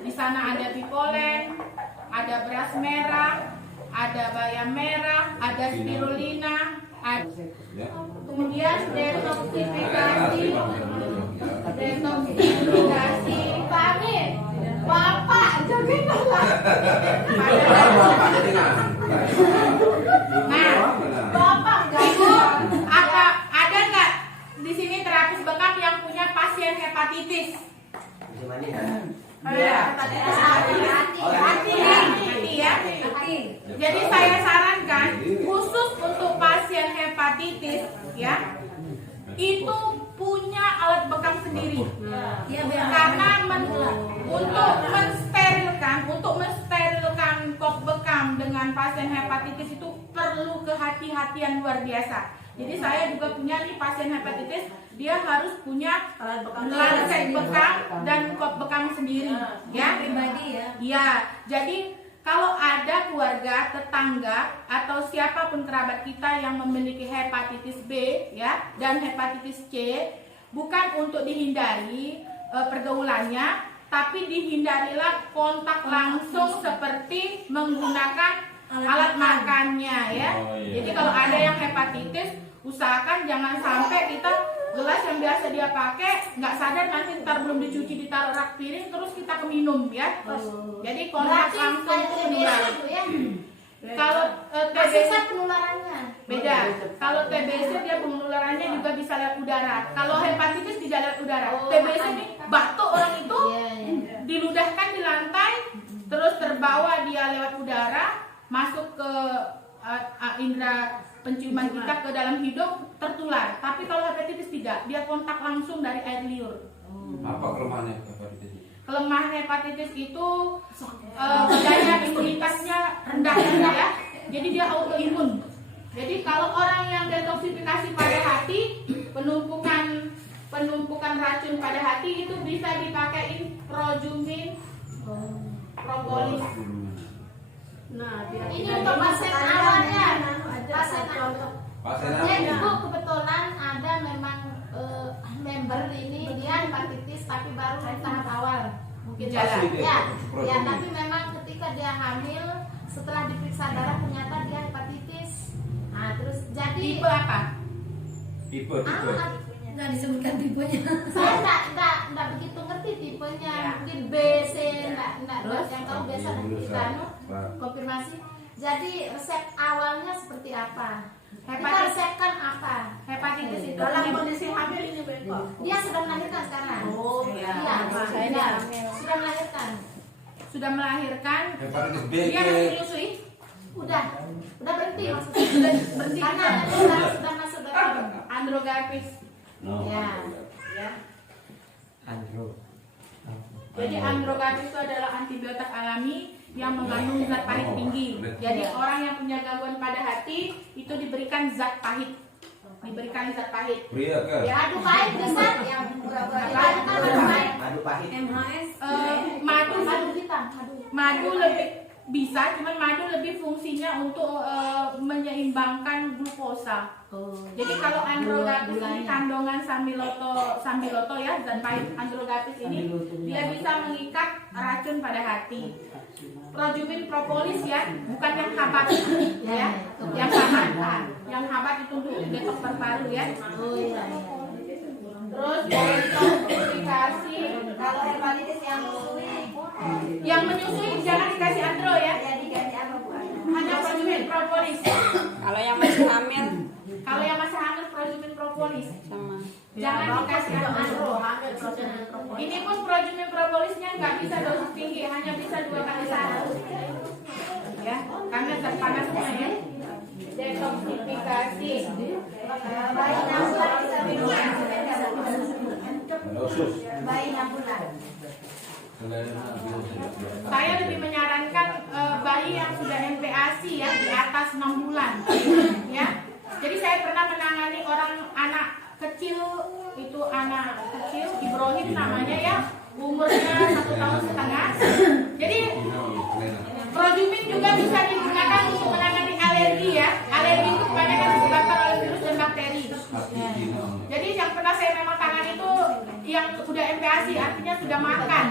Di sana ada bipolen, ada beras merah, ada bayam merah, ada spirulina, kemudian detoksifikasi, Pak Amin, Bapak joget lah. Nah, Bapak Ibu, ada nggak di sini terapis bekam yang punya pasien hepatitis? Hati ya. Jadi saya sarankan khusus untuk pasien hepatitis ya, itu punya alat bekam sendiri. Karena untuk mensterilkan kop bekam dengan pasien hepatitis itu perlu kehati-hatian luar biasa. Jadi saya juga punya nih pasien hepatitis, dia harus punya lancet bekam dan kop bekam sendiri, ya pribadi ya. Iya, jadi kalau ada keluarga, tetangga atau siapapun kerabat kita yang memiliki hepatitis B ya dan hepatitis C, bukan untuk dihindari pergaulannya, tapi dihindarilah kontak langsung seperti menggunakan alat makannya ya. Jadi kalau ada yang hepatitis, usahakan jangan sampai kita gelas yang biasa dia pakai nggak sadar nanti ntar belum dicuci ditaruh rak piring terus kita keminum ya. Jadi kontak langsung itu menular. Kalau TBC penularannya beda. Kalau TBC dia penularannya juga bisa lewat udara. Kalau hepatitis tidak lewat udara. TBC ini batuk orang itu diludahkan di lantai terus terbawa dia lewat udara masuk ke indera penciuman kita ke dalam hidung tertular. Tapi kalau hepatitis tidak, dia kontak langsung dari air liur. Apa kelemahannya hepatitis? Kelemahan hepatitis itu daya imunitasnya rendah ya. Jadi dia autoimun. Jadi kalau orang yang detoksifikasi pada hati, penumpukan racun pada hati itu bisa dipakai Projumin propolis. Nah, ini untuk pasien awalnya, pasien awal. Ya ibu kebetulan ada memang member ini dia hepatitis tapi baru tahap awal mungkin Gejala. ya tapi memang ketika dia hamil setelah diperiksa darah ternyata dia hepatitis. Nah terus jadi Tipe apa? Tipe. nggak disebutkan tipenya. saya enggak begitu ngerti tipenya, mungkin B, C, enggak yang tahu biasa kita konfirmasi. Jadi resep awalnya seperti apa? Kita resepkan apa? Hepatitis itu Dalam kondisi hamil ini Beko. Dia sudah melahirkan sekarang. Oh Iya, iya. sudah melahirkan. sudah melahirkan. Hepatitis B. Dia masih menyusui? Udah berhenti maksudnya. Sudah berhenti Karena sudah masuk dalam androgarpis. ya. Jadi androgarpis itu adalah antibiotik alami yang mengandung zat pahit tinggi. Jadi orang yang punya gangguan pada hati itu diberikan zat pahit. Pria kan? Ya aduh pahit besar yang Madu pahit. MHS. Madu hitam, madu lebih bisa, cuman madu lebih fungsinya untuk menyeimbangkan glukosa. Jadi kalau androgarpis ini kandungan sambiloto ya, zat pahit androgarpis ini dia bisa mengikat racun pada hati. Projumin propolis ya, bukan yang habat ya, yang habat itu untuk detox paru ya. Terus detoksifikasi. Kalau hepatitis Yang menyusui jangan dikasih andro ya, hanya projumin propolis. Kalau yang masih hamil Kalau yang masih hamil projumin propolis, sama jangan dikasih andro. Ini pun projumin propolisnya nggak bisa dosis tinggi, hanya bisa 2 kali sehari. Ya, karena zat panasnya ya. Detoksifikasi. bayi 6 bulan bisa minum. Khusus. Bayi 6 bulan. Saya lebih menyarankan bayi yang sudah MPASI ya, di atas 6 bulan ya. Jadi saya pernah menangani anak kecil, itu anak kecil Ibrahim namanya ya, umurnya 1,5 tahun. Jadi Projumin juga bisa digunakan untuk menangani alergi ya. Alergi itu kebanyakan disebabkan oleh virus dan bakteri. Jadi yang pernah saya memang tangani itu yang sudah MPASI, artinya sudah makan,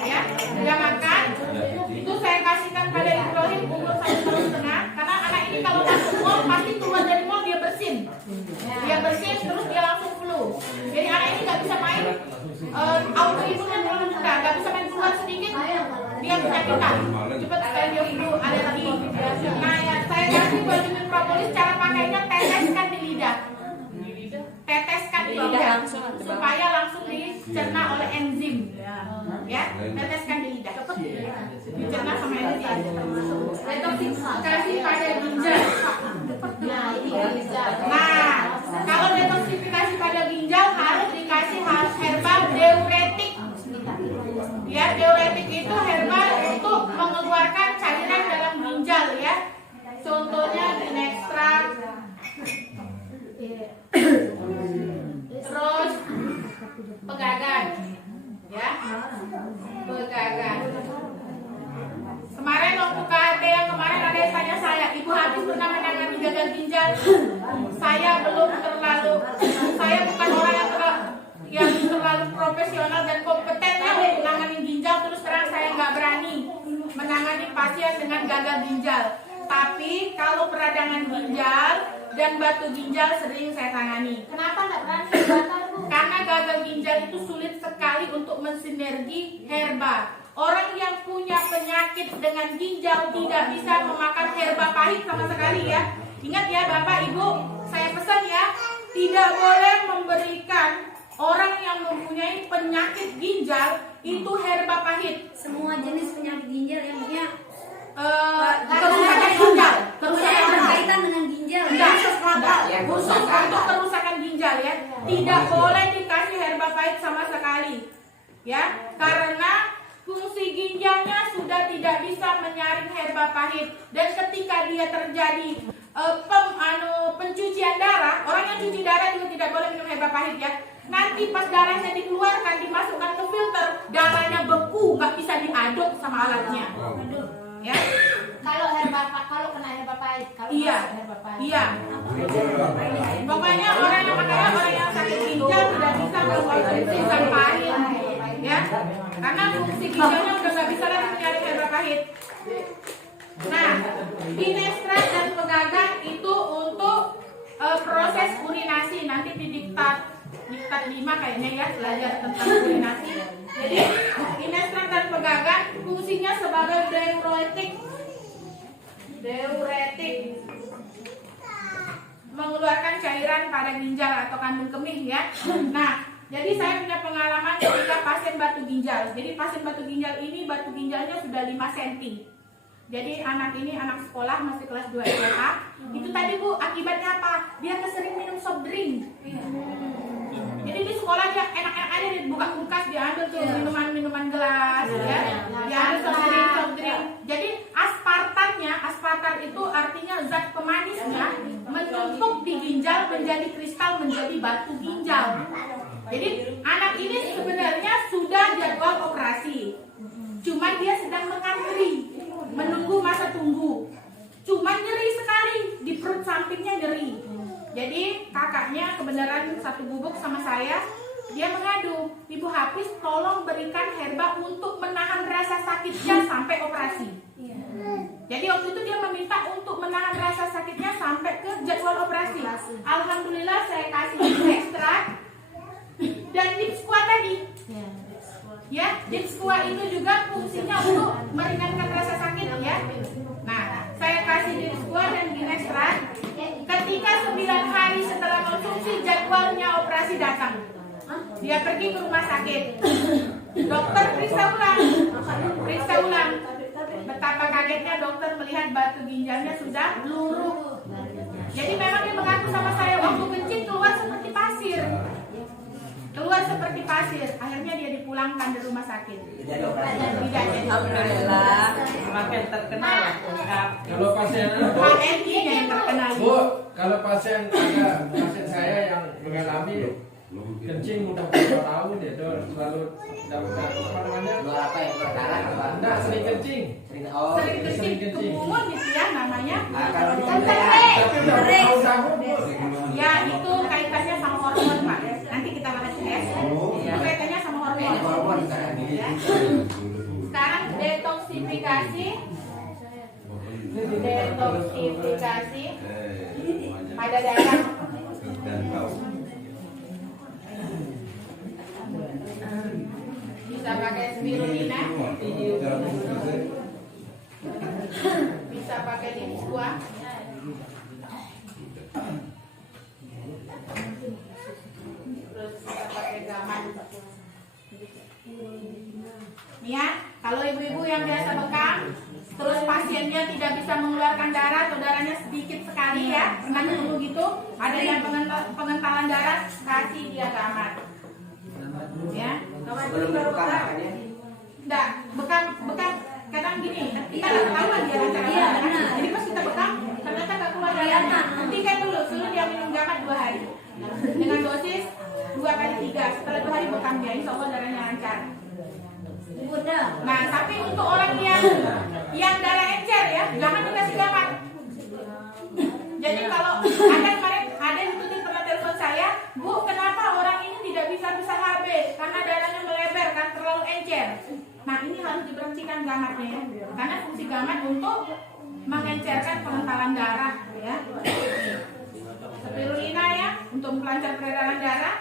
ya, sudah makan. Itu saya kasihkan pada Ibrahim umur 1 tahun setengah, karena anak ini kalau masuk mall pasti keluar dari mall dia bersin, terus dia langsung flu. Jadi anak ini nggak bisa main, autoimunnya terlalu muda, nggak bisa main keluar sedikit, dia penyakitan, cepat sekali dia flu, alergi. Nah, ya, saya kasih vitamin propolis, cara pakainya teteskan di lidah. Teteskan di lidah supaya langsung dicerna oleh enzim, ya, teteskan di lidah, dicerna sama enzim. Detoksifikasi pada ginjal. Nah, kalau detoksifikasi pada ginjal harus dikasih herbal diuretik. Ya, diuretik itu herbal untuk mengeluarkan cairan dalam ginjal, ya. Contohnya Dinextra, terus pegagan, ya, pegagan. Kemarin waktu KT yang kemarin ada yang tanya saya, Ibu habis pernah menangani gagal ginjal? Saya belum terlalu, saya bukan orang yang terlalu profesional dan kompeten ya untuk menangani ginjal. Terus terang saya nggak berani menangani pasien dengan gagal ginjal. Tapi kalau peradangan ginjal dan batu ginjal sering saya tangani. Kenapa nggak berani dibakar, Bu? Karena gagal ginjal itu sulit sekali untuk mensinergi herba. Orang yang punya penyakit dengan ginjal tidak bisa memakan herba pahit sama sekali, ya. Ingat ya Bapak Ibu, saya pesan ya, tidak boleh memberikan orang yang mempunyai penyakit ginjal itu herba pahit. Semua jenis penyakit ginjal yang punya kerusakan ginjal, yang berkaitan dengan ginjal. Khusus untuk kerusakan ginjal, ya. Tidak boleh dikasih herba pahit sama sekali, ya, karena fungsi ginjalnya sudah tidak bisa menyaring herba pahit. Dan ketika dia terjadi pencucian darah, orang yang cuci darah juga tidak boleh minum herba pahit, ya. Nanti pas darahnya dikeluarkan, dimasukkan ke filter, darahnya beku, nggak bisa diaduk sama alatnya, ya. Kalau kena herba pahit, kalau Iya, herba pahit. iya. Pokoknya orang yang sakit ginjal tidak bisa mengkonsumsi zat pahit, ya, karena fungsi ginjalnya udah nggak bisa lagi menyaring herba pahit. Nah, Dinextra dan pegagan itu untuk proses urinasi. Nanti di diktat 5 kayaknya, ya, belajar tentang urinasi. Jadi Dinextra dan pegagan fungsinya sebagai diuretik, mengeluarkan cairan pada ginjal atau kandung kemih, ya. Nah, jadi saya punya pengalaman ketika pasien batu ginjal. Jadi pasien batu ginjal ini batu ginjalnya sudah 5 cm. Jadi anak ini anak sekolah masih kelas 2 SMA. Itu tadi Bu, akibatnya apa? Dia kesering minum soft drink. Jadi di sekolah dia enak-enak aja, dibuka kulkas, diambil tuh minuman gelas, ya. Diambil soft drink. Jadi aspartam itu artinya zat pemanisnya menumpuk di ginjal menjadi kristal, menjadi batu ginjal. Jadi anak ini sebenarnya sudah jadwal operasi, cuman dia sedang mengantri, menunggu masa tunggu. Cuman nyeri sekali di perut sampingnya, nyeri. Jadi kakaknya kebenaran satu gubuk sama saya, dia mengadu, Ibu Hafiz tolong berikan herba untuk menahan rasa sakitnya sampai operasi. Jadi waktu itu dia meminta untuk menahan rasa sakitnya sampai ke jadwal operasi. Alhamdulillah saya kasih ekstrak dan dip squat tadi. Ya, dip squat itu juga fungsinya untuk meringankan rasa sakit, ya. Nah, saya kasih dip squat dan Dinextra. Ketika 9 hari setelah konsumsi, jadwalnya operasi datang. Dia pergi ke rumah sakit. Dokter periksa ulang. Betapa kagetnya dokter melihat batu ginjalnya sudah luruh. Jadi memang dia mengaku sama saya, waktu kencing keluar seperti pasir. Akhirnya dia dipulangkan dari rumah sakit. Tidak jadi. Alhamdulillah. Makin terkenal. Kalau pasien HNI yang terkenal. Bu, kalau pasien saya yang mengalami kencing udah berapa tahun ya, selalu dapat apa namanya? Keluar apa ya? Keluar darah apa? Enggak, sering kencing. Sering kencing, kemumun gitu ya namanya. Nah, kalau di Tapi udah tahun-tahun, Bu. Ya itu kaitannya sama hormon Pak. Nanti kita bahas ya. Itu kaitannya Lubrifikasi pada darah. Dan tahu. Bisa pakai spirulina, bisa pakai Dipsua. Terus bisa pakai gaman. Nih ya, kalau ibu-ibu yang biasa bekam, terus pasiennya tidak bisa mengeluarkan darah atau darahnya sedikit sekali ya, pernah ketemu gitu, ada yang pengentalan darah, kasih dia gaman. Ya, Belum buka makanya. enggak, bekam kadang gini, kita nggak tahu lah dia lancar. Iya, benar. Jadi pas kita bekam, ternyata nggak keluar darahnya. Hentikan dulu, suruh dia minum gaman 2 hari dengan dosis 2 kali 3. Setelah 2 hari bekam dia, insya Allah darahnya lancar. Nah, tapi untuk orang yang darah encer ya, jangan dikasih gaman. Jadi kalau ada kemarin ada yang pernah telepon saya, Bu, kenapa orang ini tidak bisa HB? Karena darahnya melebar, kan terlalu encer. Nah, ini harus diberhentikan gamatnya ya, karena fungsi gamat untuk mengencerkan pengentalan darah ya. Spirulina ya, untuk melancar peredaran darah.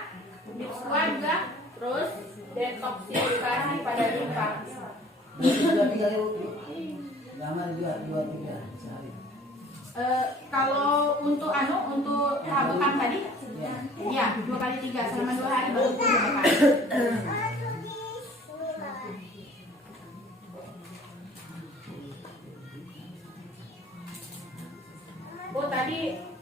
Dipsua juga, terus detoksifikasi pada limpa. Kalau untuk tahap bekam tadi, ya 2 kali 3 selama 2 hari baru punya bekam. Bu, tadi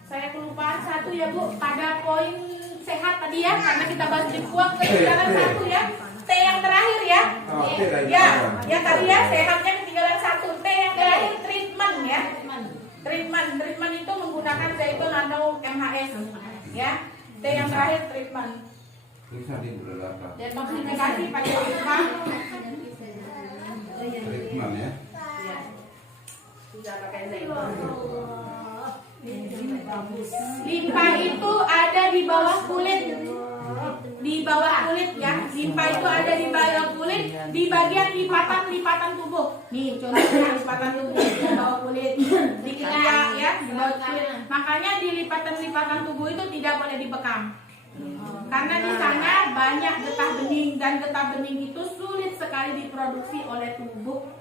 saya kelupaan satu ya Bu, pada poin sehat tadi ya, karena kita bahas Dipsua ketinggalan 1 ya. T yang terakhir ya. Ya tadi ya, sehatnya ketinggalan 1. T yang terakhir treatment ya. Treatment itu menggunakan zaitun atau MHS ya. T yang terakhir treatment. Detoksifikasi pakai limpa. Treatment ya. Tidak pakai zaitun. Limpa itu ada di bawah kulit. Di bawah kulit ya. Limpa itu ada di bawah kulit, di bagian lipatan tubuh. Nih contohnya lipatan tubuh di bawah kulit. Di ketiak ya, di bawah kulit. Makanya di lipatan tubuh itu tidak boleh dibekam. Karena di sana banyak getah bening, dan getah bening itu sulit sekali diproduksi oleh tubuh.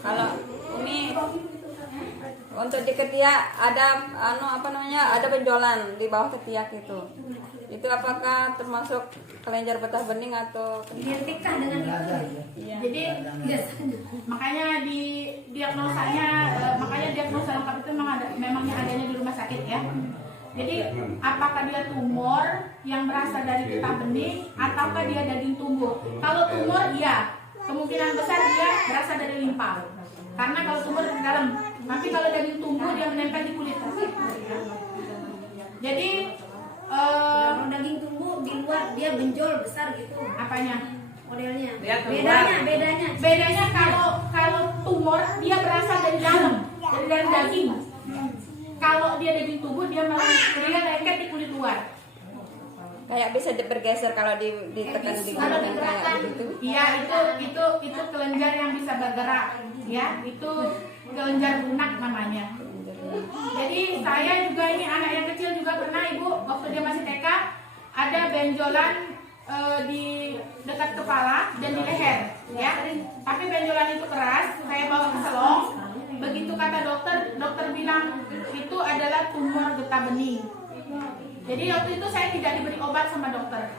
Kalau ini untuk di ketiak ada ada benjolan di bawah ketiak itu. Itu apakah termasuk kelenjar getah bening atau Identikah dengan itu? Iya. Jadi makanya di diagnosanya diagnosa lengkap itu memangnya adanya di rumah sakit ya. Jadi apakah dia tumor yang berasal dari getah bening ataukah dia daging tumbuh? Kalau tumor iya, kemungkinan besar dia berasal dari limpa. Karena kalau tumor di dalam, tapi kalau daging tumbuh dia menempel di kulit. Jadi Kalau daging tumbuh di luar dia benjol besar gitu. apanya? Modelnya. Dia keluar. Bedanya Kalau tumor dia berasal dari dalam daging. Kalau dia daging tubuh dia malah lengket di kulit luar. kayak bisa bergeser kalau ditekan di Kalau kayak digerakkan. gitu. Iya, itu kelenjar yang bisa bergerak ya. Itu kelenjar lunak namanya. Jadi saya juga ini anak yang kecil juga pernah Ibu waktu dia masih TK ada benjolan di dekat kepala dan di leher ya. Tapi benjolan itu keras, saya bawa ke salon. Begitu kata dokter bilang itu adalah tumor getah bening. Jadi waktu itu saya tidak diberi obat sama dokter.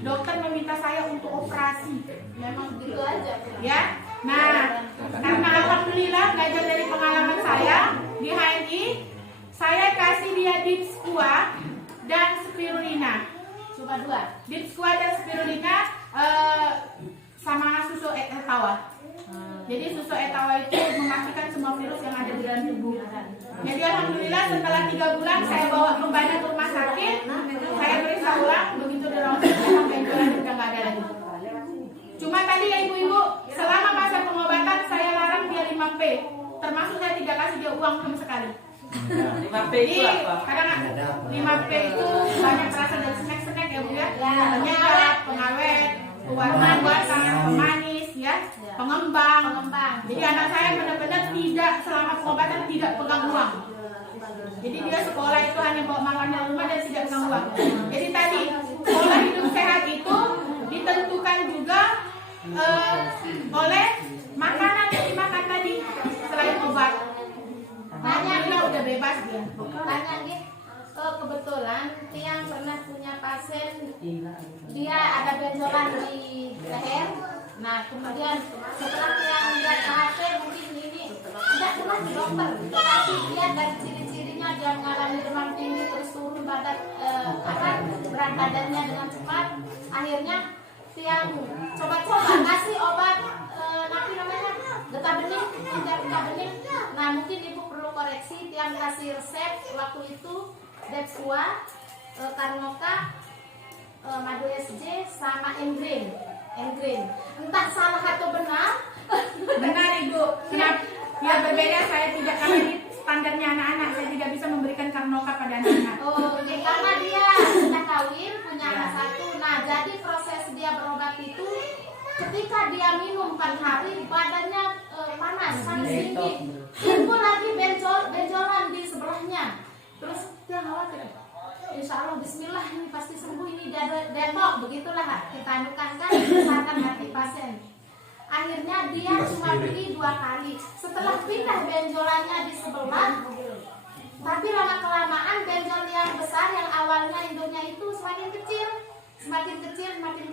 Dokter meminta saya untuk operasi. Memang gitu aja. Ya. Nah, karena alhamdulillah belajar dari pengalaman saya di HNI, saya kasih dia Dipsua dan spirulina. Cuma 2. Dipsua dan spirulina sama susu etawa. Jadi susu etawa itu mematikan semua virus yang ada di dalam tubuh. Jadi alhamdulillah setelah 3 bulan saya bawa kembali ke rumah sakit, saya periksa ulang, begitu dirawat memang benjolan sudah nggak ada lagi. Cuma tadi ya ibu-ibu, selama masa pengobatan saya larang dia 5P, termasuk saya tidak kasih dia uang sama sekali. 5P Jadi itu apa? kadang 5P itu banyak berasal dari snack-snack ya Bu ya. Penyedap, pengawet, pewarna-warna, pemanis, ya, pengembang. Jadi anak saya benar-benar tidak selama pengobatan tidak pegang uang. Jadi dia sekolah itu hanya bawa makannya rumah dan tidak pegang uang. Jadi tadi pola hidup sehat itu ditentukan juga oleh makanan yang dimakan tadi selain obat. Tanya Alhamdulillah udah bebas dia. Tanya nih, kebetulan Tiang pernah punya pasien, dia ada benjolan di leher. Nah kemudian setelah Tiang lihat KHT mungkin ini tidak pernah ke dokter, tetapi dia dari ciri-cirinya dia mengalami demam tinggi terus turun berat badannya dengan cepat. Akhirnya Tiang coba-coba kasih obat getah bening, getah bening. Nah mungkin ibu perlu koreksi, Tiang kasih resep waktu itu Dexua, Karnoka, Madu SJ sama Engrain. Entah salah atau benar. Benar Ibu. Kenapa? Ya berbeda, saya tidak, karena ini standarnya anak-anak, saya tidak bisa memberikan Karnoka pada anak-anak. Oh, oke. Karena dia sudah kawin, punya anak satu. Nah, jadi proses dia berobat itu ketika dia minum 4 hari badannya panas, sangat tinggi. Timbul lagi benjolan di sebelahnya. Terus dia khawatir. Insya Allah Bismillah ini pasti sembuh, ini detok, begitulah kita anukan kan, misalkan hati pasien. Akhirnya dia cuma pergi 2 kali. Setelah pindah benjolannya di sebelah, tapi lama kelamaan benjol yang besar yang awalnya induknya itu semakin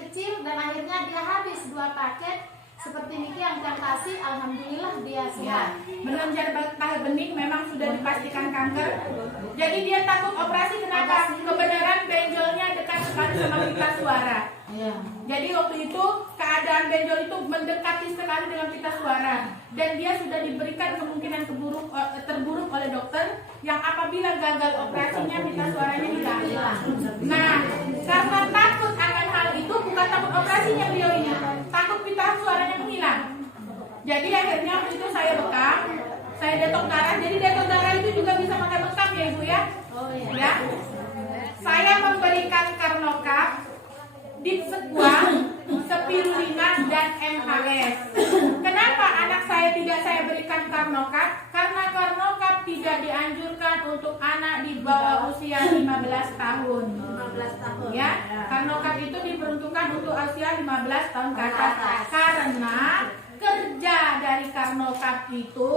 kecil, dan akhirnya dia habis 2 paket. Seperti ini yang kasih, alhamdulillah dia sehat. Melenjar tahap bening memang sudah dipastikan kanker. Jadi dia takut operasi, kenapa? Kebenaran benjolnya dekat sekali sama pita suara. Jadi waktu itu keadaan benjol itu mendekati sekali dengan pita suara, dan dia sudah diberikan kemungkinan terburuk oleh dokter yang apabila gagal operasinya pita suaranya hilang. Nah, karena takut akan hal itu, bukan takut operasinya beliau ini, takut pita suaranya menghilang. Jadi akhirnya waktu itu saya bekam, saya detok darah. Jadi detok darah itu juga bisa pakai bekam ya Ibu ya. Ya. Saya memberikan Karnokap, Dipsekuah, Spirulina, dan MHS. Kenapa anak saya tidak saya berikan Karnokap? Karena Karnokap tidak dianjurkan untuk anak di bawah usia 15 tahun. Ya, Karnokap itu diperuntukkan untuk usia 15 tahun ke atas. Karena kerja dari Karnokap itu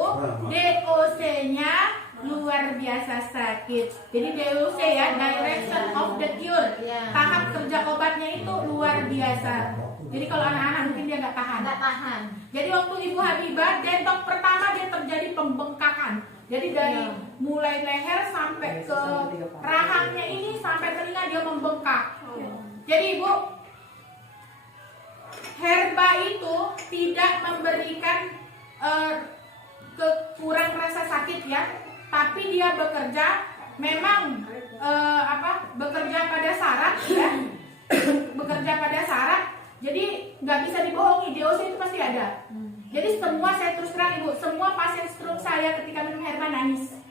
DOC-nya luar biasa sakit. Jadi DOC ya, Direction of the Cure. Tahap kerja obatnya itu luar biasa. Jadi kalau anak-anak mungkin dia nggak tahan. Jadi waktu Ibu Habibah detok pertama dia terjadi pembengkakan. Jadi dari mulai leher sampai ke rahangnya ini sampai telinga dia membengkak. Jadi Ibu, herba itu tidak memberikan kurang rasa sakit ya, tapi dia bekerja memang bekerja pada syarat ya, bekerja pada syarat. Jadi nggak bisa dibohongi, DOC itu pasti ada. Jadi semua, saya terus terang Ibu, semua pasien stroke saya ketika minum herba nangis.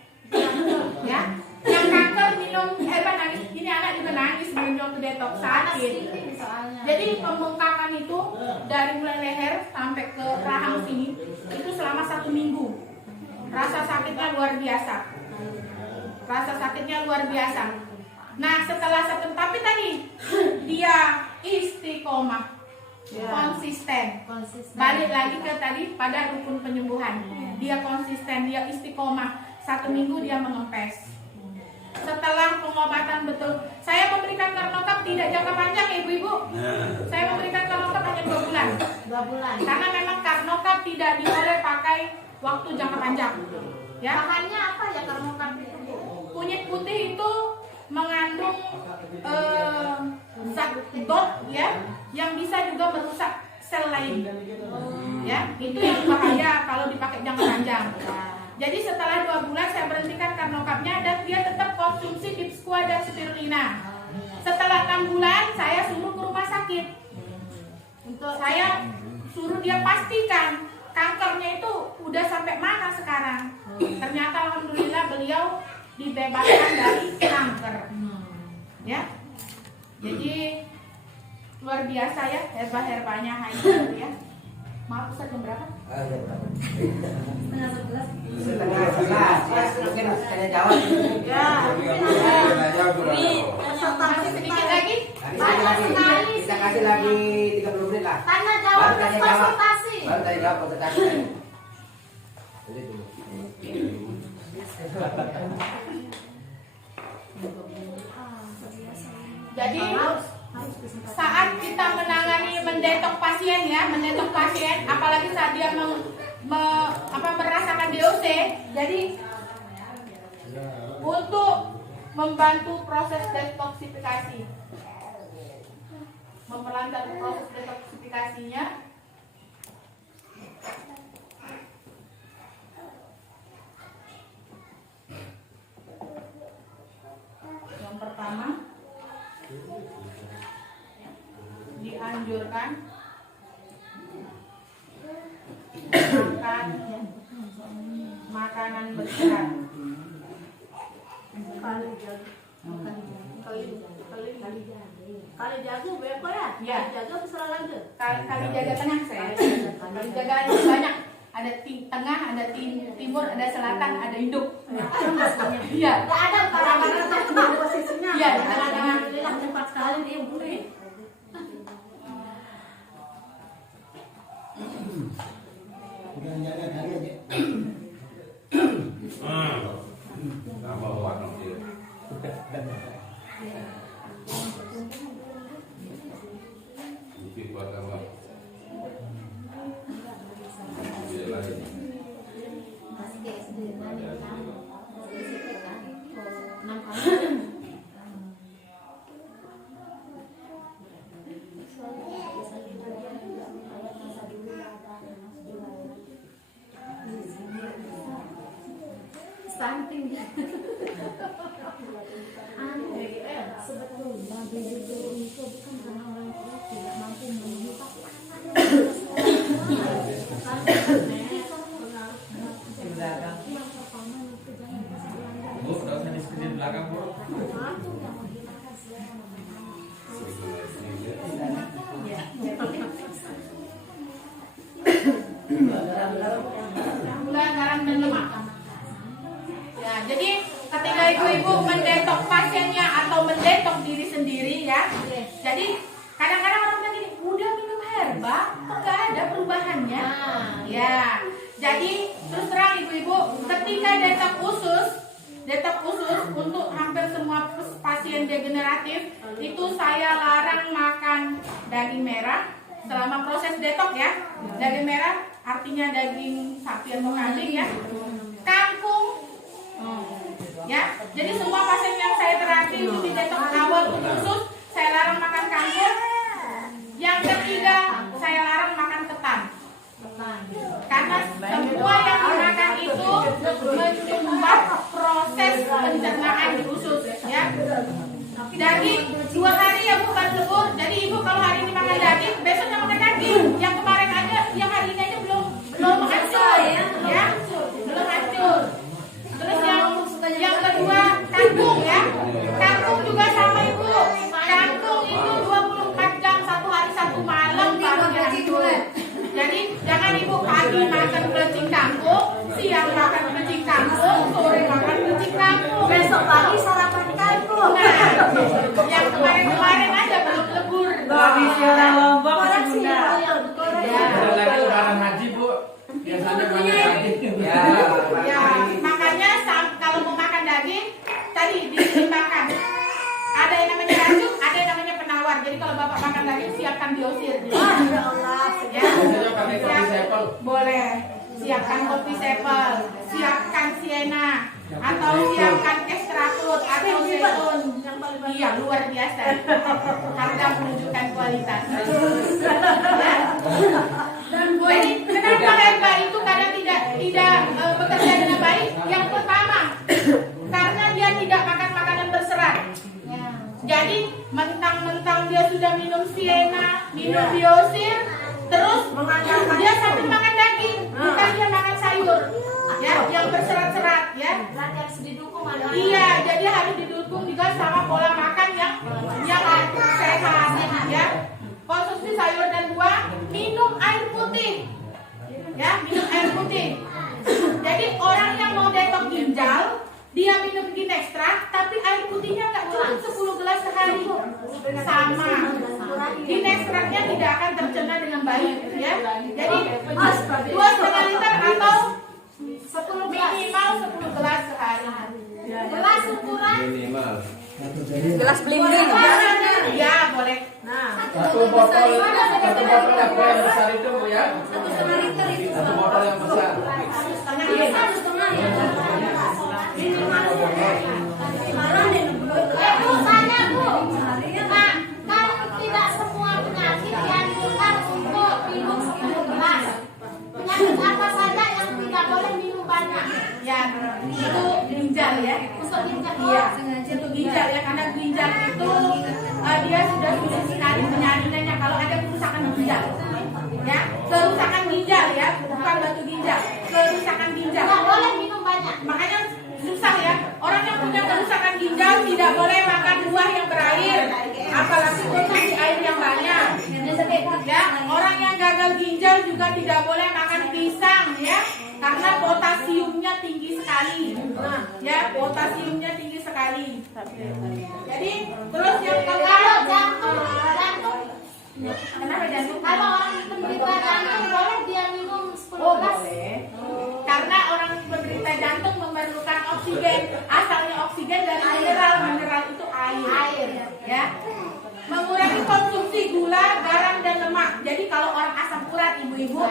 Ya, yang kanker minum herba nangis. Ini anak juga nangis waktu detok sakit. Jadi pembengkakan itu dari mulai leher sampai ke rahang sini itu selama 1 minggu. Rasa sakitnya luar biasa. Nah setelah tapi tadi dia istiqomah. Konsisten. Balik lagi ke tadi pada rukun penyembuhan. Dia konsisten, dia istiqomah. 1 minggu dia mengempes. Setelah pengobatan betul, saya memberikan Karnokap tidak jangka panjang ya ibu-ibu. Saya memberikan Karnokap hanya 2 bulan. 2 bulan. Karena memang Karnokap tidak boleh pakai waktu jangka panjang. Ya. Bahannya apa ya Karnokap itu? Kunyit putih itu mengandung zat dot ya, yang bisa juga merusak sel lain. Ya, itu yang bahaya kalau dipakai jangka panjang. Jadi setelah 2 bulan saya berhentikan Karnokapnya dan dia tetap konsumsi Dipsekuah dan Spirulina. Setelah 6 bulan saya suruh ke rumah sakit. Saya suruh dia pastikan kankernya itu udah sampai mana sekarang. Ternyata alhamdulillah beliau dibebaskan dari kanker. Ya. Jadi luar biasa ya, herba-herbanya Haikal ya. Maaf Ustaz, jam berapa? Setengah 11. Setengah 11. Mungkin tanya jawab. Ya. Masih sedikit lagi. Banyak sekali Kita sih. kasih lagi 30 menit lah. Tanya jawab Baru terus tanya jawab. konsultasi. Baru tanya jawab konsultasi. Jadi saat kita menangani mendetok pasien ya, mendetok pasien, apalagi saat dia merasakan DOC, jadi untuk membantu proses detoksifikasi, memperlancar proses detoksifikasinya, yang pertama dianjurkan makan makanan berserat. Kali jaga berapa ya? Ya. Kali jaga besar lagi. Kali jaga tengah saya. Kali jaga itu banyak. Ada tengah, ada timur, ada selatan, ada induk. Iya. Gak ada para posisinya. Iya, di tengah-tengah. Alhamdulillah cepat sekali dia boleh. Tambah warna dia. Mungkin buat tambah. Dia lagi. Masih kayak sederhana. Enam kali. Stunting. Sebetulnya baby itu bukan karena orang tua tidak mampu memenuhi Bu, udah usah diskusi di belakang, Bu. Gula, garam dan lemak. Ya, jadi ketika ibu-ibu mendetok pasiennya atau mendetok diri sendiri ya. Jadi kadang-kadang orang bilang gini, udah minum herba, kok nggak ada perubahannya? Ya, jadi terus terang ibu-ibu, ketika detok usus untuk hampir semua pasien degeneratif itu saya larang makan daging merah selama proses detok ya. Daging merah artinya daging sapi atau kambing ya. Kangkung. Ya, jadi semua pasien yang saya terapi untuk di detok awal untuk usus saya larang makan kangkung. Yang ketiga saya larang makan ketan. Karena semua yang dimakan itu menyumbat proses pencernaan di usus ya. Dari 2 hari ya Bu baru lebur. Jadi ibu kalau hari ini makan daging, besoknya makan daging. Yang kemarin aja, yang hari ini aja belum hancur ya. Belum hancur. Terus yang kedua kangkung ya. Kangkung juga sama ibu. Kangkung itu 24 jam 1 hari 1 malam baru hancur. Jadi jangan ibu pagi makan pelecing kangkung, siang makan pelecing kangkung, sore makan pelecing kangkung, besok pagi sarapan kangkung. Nah, yang kemarin aja belum lebur. Habis orang Lombok ke Koreksi, Sunda. Ya. Ada lagi orang haji, Bu. Biasanya banyak haji. Ya, Ya, makanya kalau mau makan daging tadi diseimbangkan. Ada yang namanya racun, ada yang namanya penawar. Jadi kalau bapak makan daging siapkan biosir. Ya Allah. Ya, Biasanya pakai kopi sepel. boleh. Siapkan kopi sepel, siapkan sienna, atau siapkan ekstrakut atau setun. Iya, luar biasa. Harga menunjukkan kualitas. Ya. Jadi kenapa herba itu karena tidak bekerja dengan baik? Yang pertama, karena dia tidak makan makanan berserat. Jadi mentang-mentang dia sudah minum sienna, minum biosir, terus dia sambil makan daging, bukan dia makan sayur, ya, yang berserat-serat, ya. Berarti harus didukung ada. Iya, jadi harus didukung juga sama pola makan yang sehat, ya. Ya, minum air putih. Jadi orang yang mau detox ginjal, dia minum Ginextract, tapi air putihnya nggak cukup 10 gelas sehari. Sama. Ginextractnya tidak akan tercerna dengan baik, ya. Jadi 2,5 liter atau 10 minimal 10 gelas sehari. Gelas ukuran Minimal. Gelas bling-bling. Ya, boleh. Satu botol yang besar itu Bu ya. 1,5 liter itu. Satu botol yang besar. Setengah Iya, liter. 1,5 ya. Bu, tanya Bu. Nah, kan tidak semua penyakit dianjurkan untuk minum 10 gelas. Penyakit apa saja yang tidak boleh minum banyak? Ya, itu ginjal ya. Untuk ginjal. Iya, untuk ginjal ya, karena ginjal itu dia sudah sulit sekali penyaringannya kalau ada kerusakan ginjal. Ya, kerusakan ginjal ya, bukan batu ginjal, kerusakan ginjal. Tidak boleh minum banyak. Makanya susah ya. Orang yang punya kerusakan ginjal tidak boleh makan buah yang berair, apalagi konsumsi air yang banyak. Ya, orang yang gagal ginjal juga tidak boleh makan pisang ya, karena potasiumnya tinggi sekali. Ya, potasiumnya tinggi sekali. Jadi terus yang Kalau jantung, kenapa jantung? kalau orang penderita jantung boleh dia minum 10 Oh gelas. boleh. Karena orang penderita jantung memerlukan oksigen. Asalnya oksigen dari mineral. Mineral itu air. Ya. Mengurangi konsumsi gula, garam dan lemak. Jadi kalau orang asam urat ibu-ibu,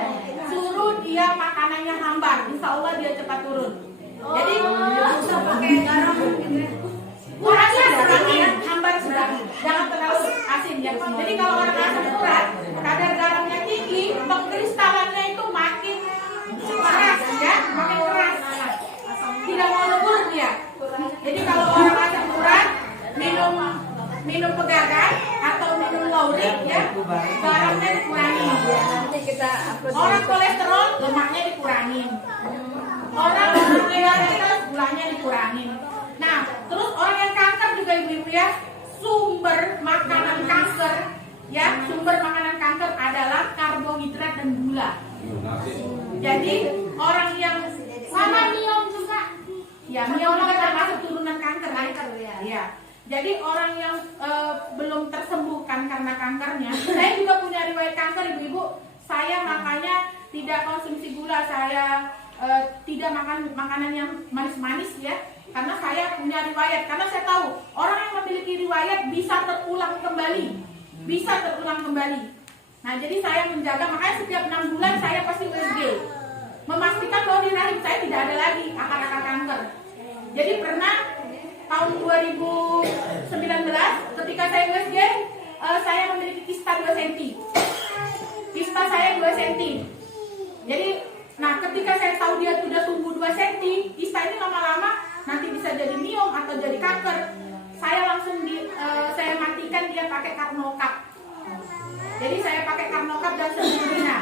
suruh dia makanannya hambar. Insya Allah dia cepat turun. Jadi Bisa pakai garam gitu. kurangnya kurangin, hambar sedang. Jangan terlalu asin ya. Jadi kalau orang asam urat, kadar garamnya tinggi, pengkristalannya itu makin keras ya, makin keras. Tidak mau lebur dia. Jadi kalau orang asam urat minum pegagan atau minum laurik ya, garamnya dikurangi. Nanti kita upload. Orang kolesterol lemaknya dikurangin. Orang diabetes gulanya dikurangin. Nah, terus orang yang kanker juga ibu-ibu ya, sumber makanan kanker ya, sumber makanan kanker adalah karbohidrat dan gula. Jadi orang yang Sama miom juga. ya miom juga termasuk turunan kanker kan? ya. Ya. Jadi orang yang belum tersembuhkan karena kankernya, saya juga punya riwayat kanker ibu-ibu. Saya makanya tidak konsumsi gula, saya tidak makan makanan yang manis-manis ya, karena saya punya riwayat. Karena saya tahu orang yang memiliki riwayat bisa terulang kembali, Nah jadi saya menjaga, makanya setiap 6 bulan saya pasti USG, memastikan bahwa di rahim saya tidak ada lagi akar-akar kanker. Jadi pernah tahun 2019 ketika saya USG, saya memiliki kista 2 cm. Kista saya 2 cm. Jadi, nah ketika saya tahu dia sudah tumbuh 2 cm, kista ini lama-lama nanti bisa jadi miom atau jadi kanker. Saya langsung saya matikan dia pakai Karnokap. Jadi saya pakai Karnokap dan Spirulina.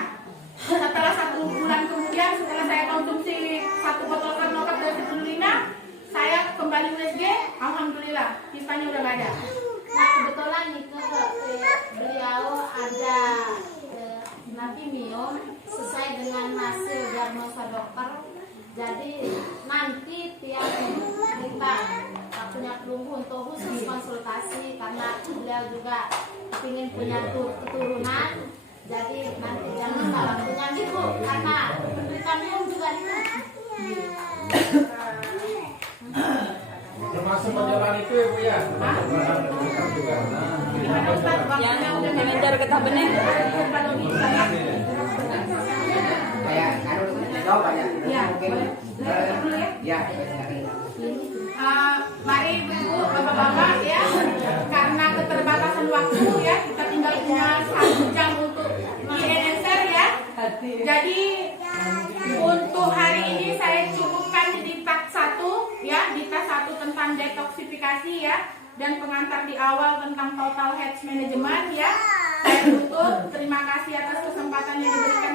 Setelah 1 bulan kemudian, setelah saya konsumsi 1 botol Karnokap dan Spirulina, saya kembali USG, alhamdulillah kistanya udah gak ada. Nah kebetulan itu beliau ada nanti miom sesuai dengan hasil diagnosa dokter. Jadi nanti tiap kita punya perunggu untuk khusus konsultasi karena beliau juga ingin punya keturunan. Jadi nanti jangan salah punya ibu karena penderita miom juga itu. Termasuk penjualan itu ya Bu ya. Gimana Ustaz? Waktunya udah Mengejar getah benih. Kayak jawab aja. Ya, Mungkin boleh. Dulu ya. ya. Mari ibu, bapak-bapak ya, karena keterbatasan waktu ya, kita tinggal punya 1 jam untuk INSR ya. Jadi untuk hari ini saya cukupkan di tab 1 ya, di tab 1 tentang detoksifikasi ya, dan pengantar di awal tentang total health management ya. Saya tutup. Terima kasih atas kesempatan yang diberikan